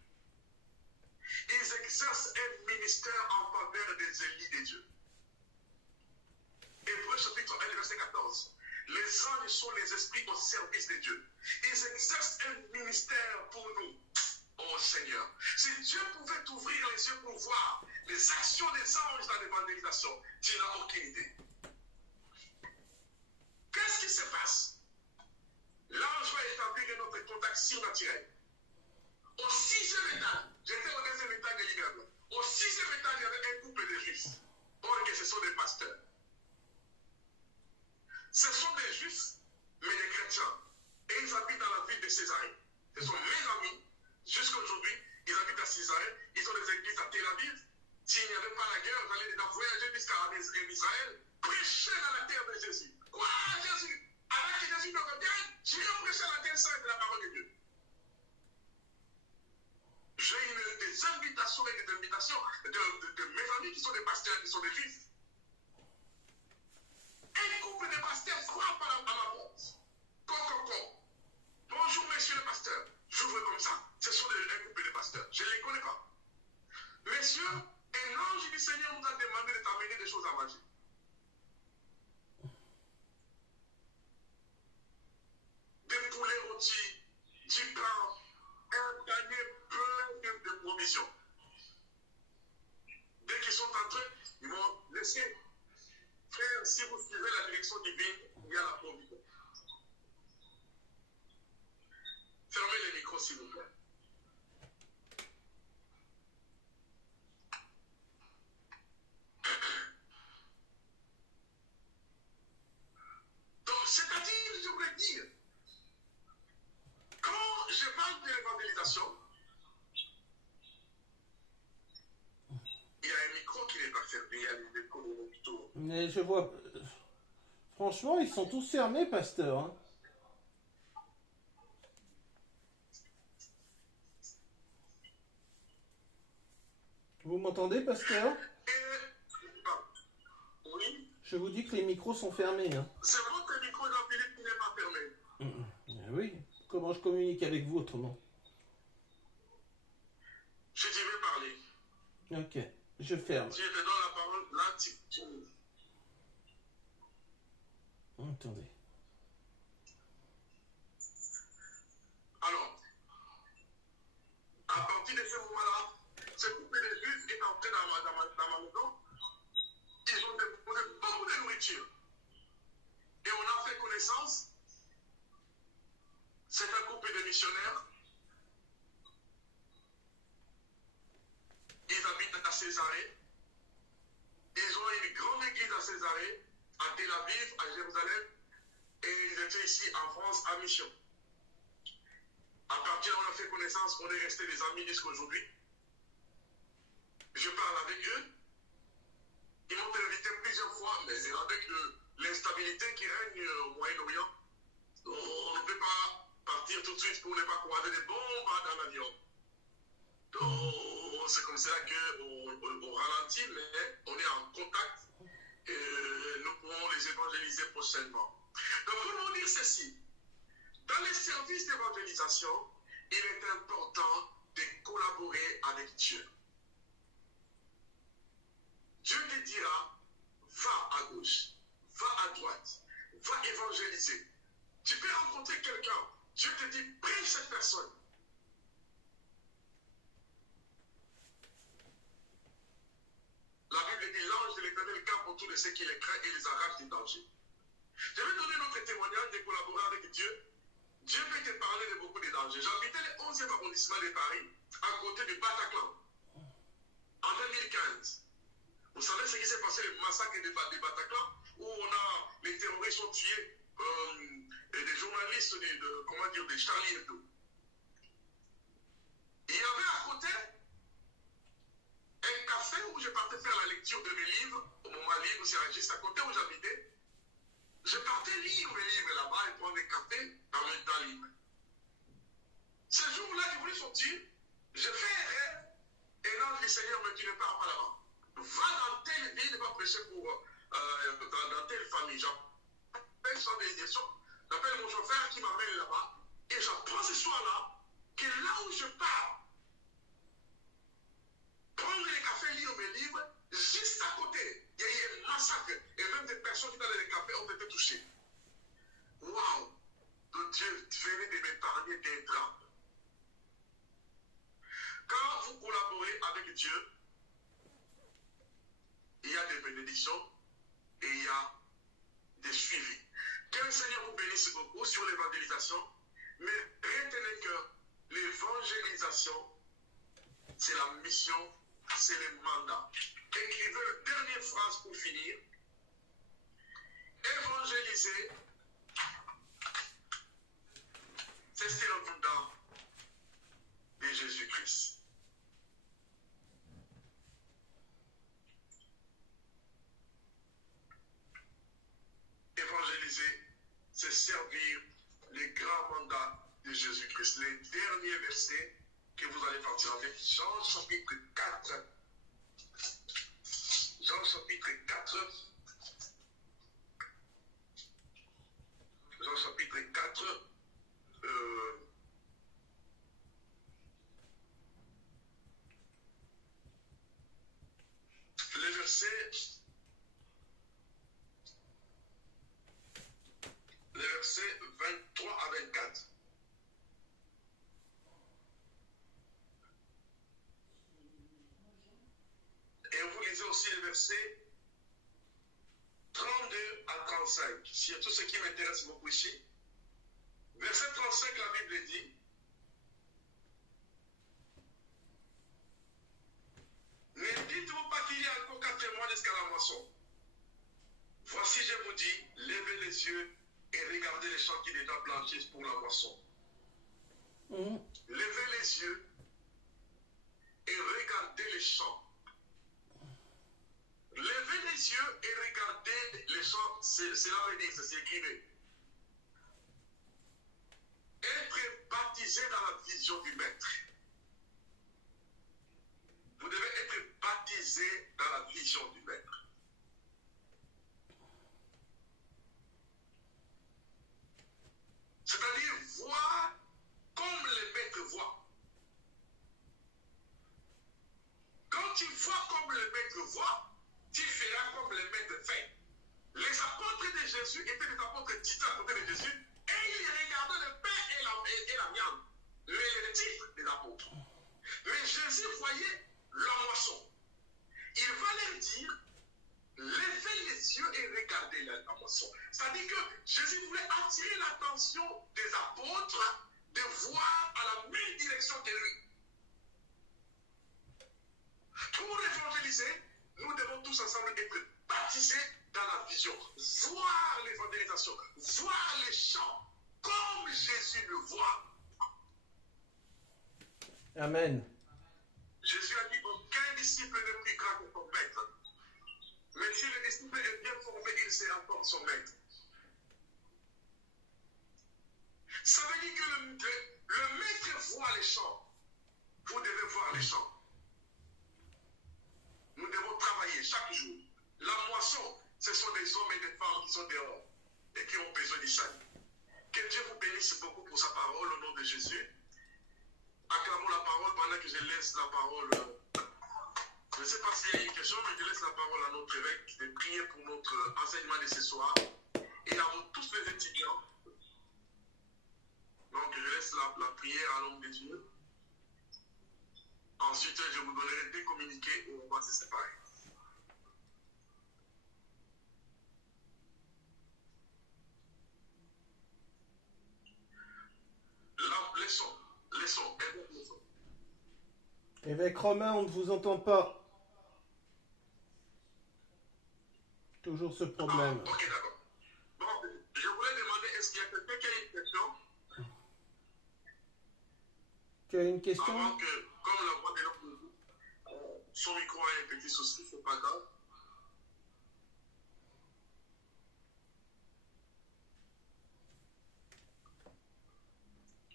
Ils exercent un ministère en faveur des élus de Dieu. Hébreux chapitre 1, verset 14. Les anges sont les esprits au service de Dieu. Ils exercent un ministère pour nous. Oh Seigneur, si Dieu pouvait t'ouvrir les yeux pour voir les actions des anges dans l'évangélisation, tu n'as aucune idée. Qu'est-ce qui se passe? L'ange va établir notre contact surnaturel. Au 6e étage, j'étais au 2e étage de l'immeuble. Au 6e étage, il y avait un couple de juifs. Or que ce sont des pasteurs. Ce sont des juifs, mais des chrétiens. Et ils habitent dans la ville de Césarée. Ce sont mes amis. Jusqu'à aujourd'hui, ils habitent à Césarée. Ils ont des églises à Tel Aviv. S'il n'y avait pas la guerre, vous allez voyager jusqu'à Israël, prêcher dans la terre de Jésus. Quoi, Jésus? Avant que Jésus me revienne, j'irai prêcher la terre sainte de la parole de Dieu. J'ai des invitations et des invitations de mes amis qui sont des pasteurs, qui sont des juifs. Un couple de pasteurs frappe à ma porte. Bonjour, monsieur le pasteur. J'ouvre comme ça. Ce sont un couple de pasteurs. Je ne les connais pas. Messieurs, un ange du Seigneur nous a demandé de t'amener des choses à manger. Des poulets rôtis, du pain, un panier plein de provisions. Dès qu'ils sont entrés, ils m'ont laissé. Frère, si vous suivez la direction divine, il y a la provision. Fermez les micros, s'il vous plaît. je voulais dire, quand je parle de l'évangélisation, il y a un micro qui n'est pas fermé, il y a des micros de l'hôpital. Mais je vois. Franchement, ils sont tous fermés, pasteur. Hein. Vous m'entendez, pasteur? Oui. Je vous dis que les micros sont fermés. Hein. C'est votre micro Jean-Philippe qui n'est pas fermé. Oui. Comment je communique avec vous autrement? Je t'y vais parler. Ok. Je ferme. Si je te donne la parole, là, tu... Attendez. Alors, à partir de ce moment-là, ce couple de juifs est entré dans ma maison. Ils ont déposé beaucoup de nourriture. Et on a fait connaissance. C'est un couple de missionnaires. Ils habitent à Césarée. Ils ont une grande église à Césarée, à Tel Aviv, à Jérusalem. Et ils étaient ici en France à mission. À partir de là, on a fait connaissance, on est restés des amis jusqu'à aujourd'hui. Je parle avec eux. Ils m'ont invité plusieurs fois, mais avec l'instabilité qui règne au Moyen-Orient, on ne peut pas partir tout de suite pour ne pas croiser des bombes dans l'avion. Donc, c'est comme ça qu'on ralentit, mais on est en contact et nous pourrons les évangéliser prochainement. Donc, comment dire ceci? Dans les services d'évangélisation, il est important de collaborer avec Dieu. Dieu te dira, va à gauche, va à droite, va évangéliser. Tu peux rencontrer quelqu'un, Dieu te dit, prêche cette personne. La Bible dit, l'ange de l'Éternel campe autour de ceux qui les craignent et les arrache du danger. Je vais donner notre témoignage de collaborer avec Dieu. Dieu peut te parler de beaucoup de dangers. J'habitais le 11e arrondissement de Paris, à côté du Bataclan, en 2015. Vous savez ce qui s'est passé, le massacre de Bataclan, où les terroristes ont tué des journalistes de Charlie Hebdo. Il y avait à côté un café où je partais faire la lecture de mes livres, au moment libre, c'est juste à côté où j'habitais. Je partais lire mes livres là-bas et prendre des cafés dans le temps libre. Ce jour-là, je voulais sortir, je fais un rêve, et l'ange du Seigneur me dit, ne pars pas là-bas. Va dans telle ville, va prêcher dans telle famille. J'appelle son direction, j'appelle mon chauffeur qui m'amène là-bas, et j'apprends ce soir-là que là où je pars, prendre les cafés, lire mes livres, juste à côté, il y a eu un massacre, et même des personnes qui dans les cafés ont été touchées. Waouh! Dieu venait de m'épargner des drames. Quand vous collaborez avec Dieu, il y a des bénédictions et il y a des suivis. Que le Seigneur vous bénisse beaucoup sur l'évangélisation, mais retenez que l'évangélisation, c'est la mission, c'est le mandat. Écrivez la dernière phrase pour finir. Évangéliser, c'est le mandat de Jésus-Christ. Évangéliser, c'est servir les grands mandats de Jésus-Christ. Les derniers versets que vous allez partir avec, Jean chapitre 4. Jean chapitre 4. Jean chapitre 4. Les versets 23 à 24. Et vous lisez aussi les versets 32 à 35. C'est tout ce qui m'intéresse beaucoup ici. Verset 35, la Bible dit, ne dites-vous pas qu'il y a encore 4 mois d'esclavation. Voici, je vous dis, levez les yeux et regardez les champs champs qui déjà blanchissent pour la moisson. Mhm. Levez les yeux et regardez les champs. Levez les yeux et regardez les champs. Cela veut dire, c'est écrit. Être baptisé dans la vision du Maître. Vous devez être baptisé dans la vision du Maître. C'est-à-dire voir comme le Maître voit. Quand tu vois comme le Maître voit, tu feras comme le Maître fait. Les apôtres de Jésus étaient des apôtres titans à côté de Jésus et ils regardaient le pain et la viande, les titres des apôtres. Mais Jésus voyait la moisson. Il va leur dire, levez les yeux et regardez la moisson. C'est-à-dire que Jésus voulait attirer l'attention des apôtres de voir à la même direction que lui. Pour évangéliser, nous devons tous ensemble être baptisés dans la vision, voir l'évangélisation, voir les champs comme Jésus le voit. Amen. Jésus a dit, aucun disciple n'est plus grand que son maître. Mais si le disciple est bien formé, il sait encore son maître. Ça veut dire que le maître voit les champs. Vous devez voir les champs. Nous devons travailler chaque jour. La moisson, ce sont des hommes et des femmes qui sont dehors et qui ont besoin du salut. Que Dieu vous bénisse beaucoup pour sa parole au nom de Jésus. Acclamons la parole pendant que je laisse la parole. Je ne sais pas s'il y a une question, mais je laisse la parole à notre évêque de prier pour notre enseignement de ce soir et à vous tous les étudiants. Donc je laisse la prière à l'homme de Dieu. Ensuite, je vous donnerai des communiqués et on va se séparer. Leçon. Évêque Romain, on ne vous entend pas. Toujours ce problème. Ok, d'accord. Bon, je voulais demander, est-ce qu'il y a quelqu'un qui a une question? Tu as une question? Avant que, comme la voix de l'homme, son micro a un petit souci, c'est pas grave.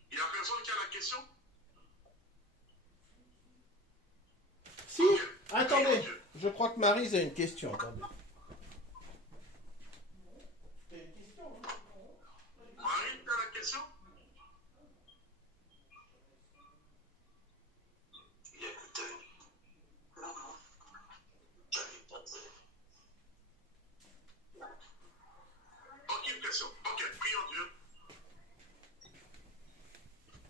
Il n'y a personne qui a la question? Si, attendez. Je crois que Maryse a une question. Attendez. Marie, tu as la question? Aucune question. Ok, prions Dieu.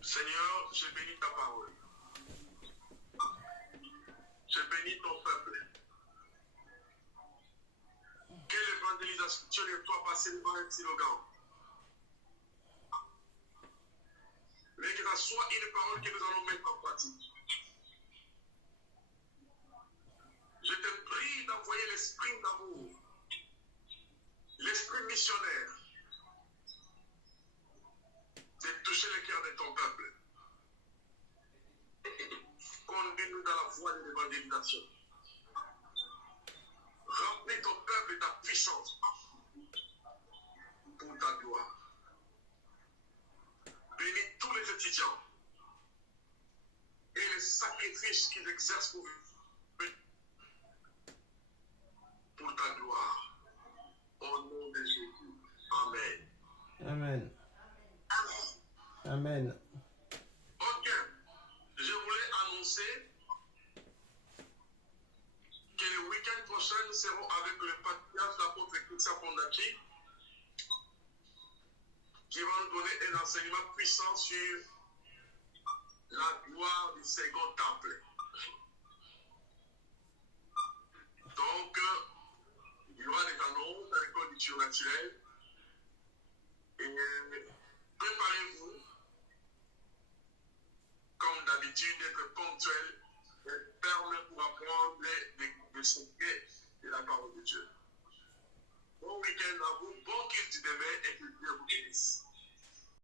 Seigneur, je bénis ta parole. Je bénis ton peuple. Que l'évangélisation de toi passe devant un slogan. Mais que ça soit une parole que nous allons mettre en pratique. Je te prie d'envoyer l'esprit d'amour, l'esprit missionnaire, de toucher le cœur de ton peuple. Conduis-nous dans la voie de l'évangélisation. Remplis ton peuple de ta puissance pour ta gloire. Bénis tous les étudiants et les sacrifices qu'ils exercent pour ta gloire. Au nom de Jésus. Amen. Amen. Amen. Ok. Je voulais annoncer que le week-end prochain, nous serons avec le patriarche, l'apôtre Christian Fondacci, qui va nous donner un enseignement puissant sur la gloire du second temple. Donc, il y aura des annonces avec l'école du naturel. Et préparez-vous, comme d'habitude, d'être ponctuel et ferme pour apprendre les secrets de la parole de Dieu. Bon week-end à vous, bon culte demain et que Dieu vous bénisse.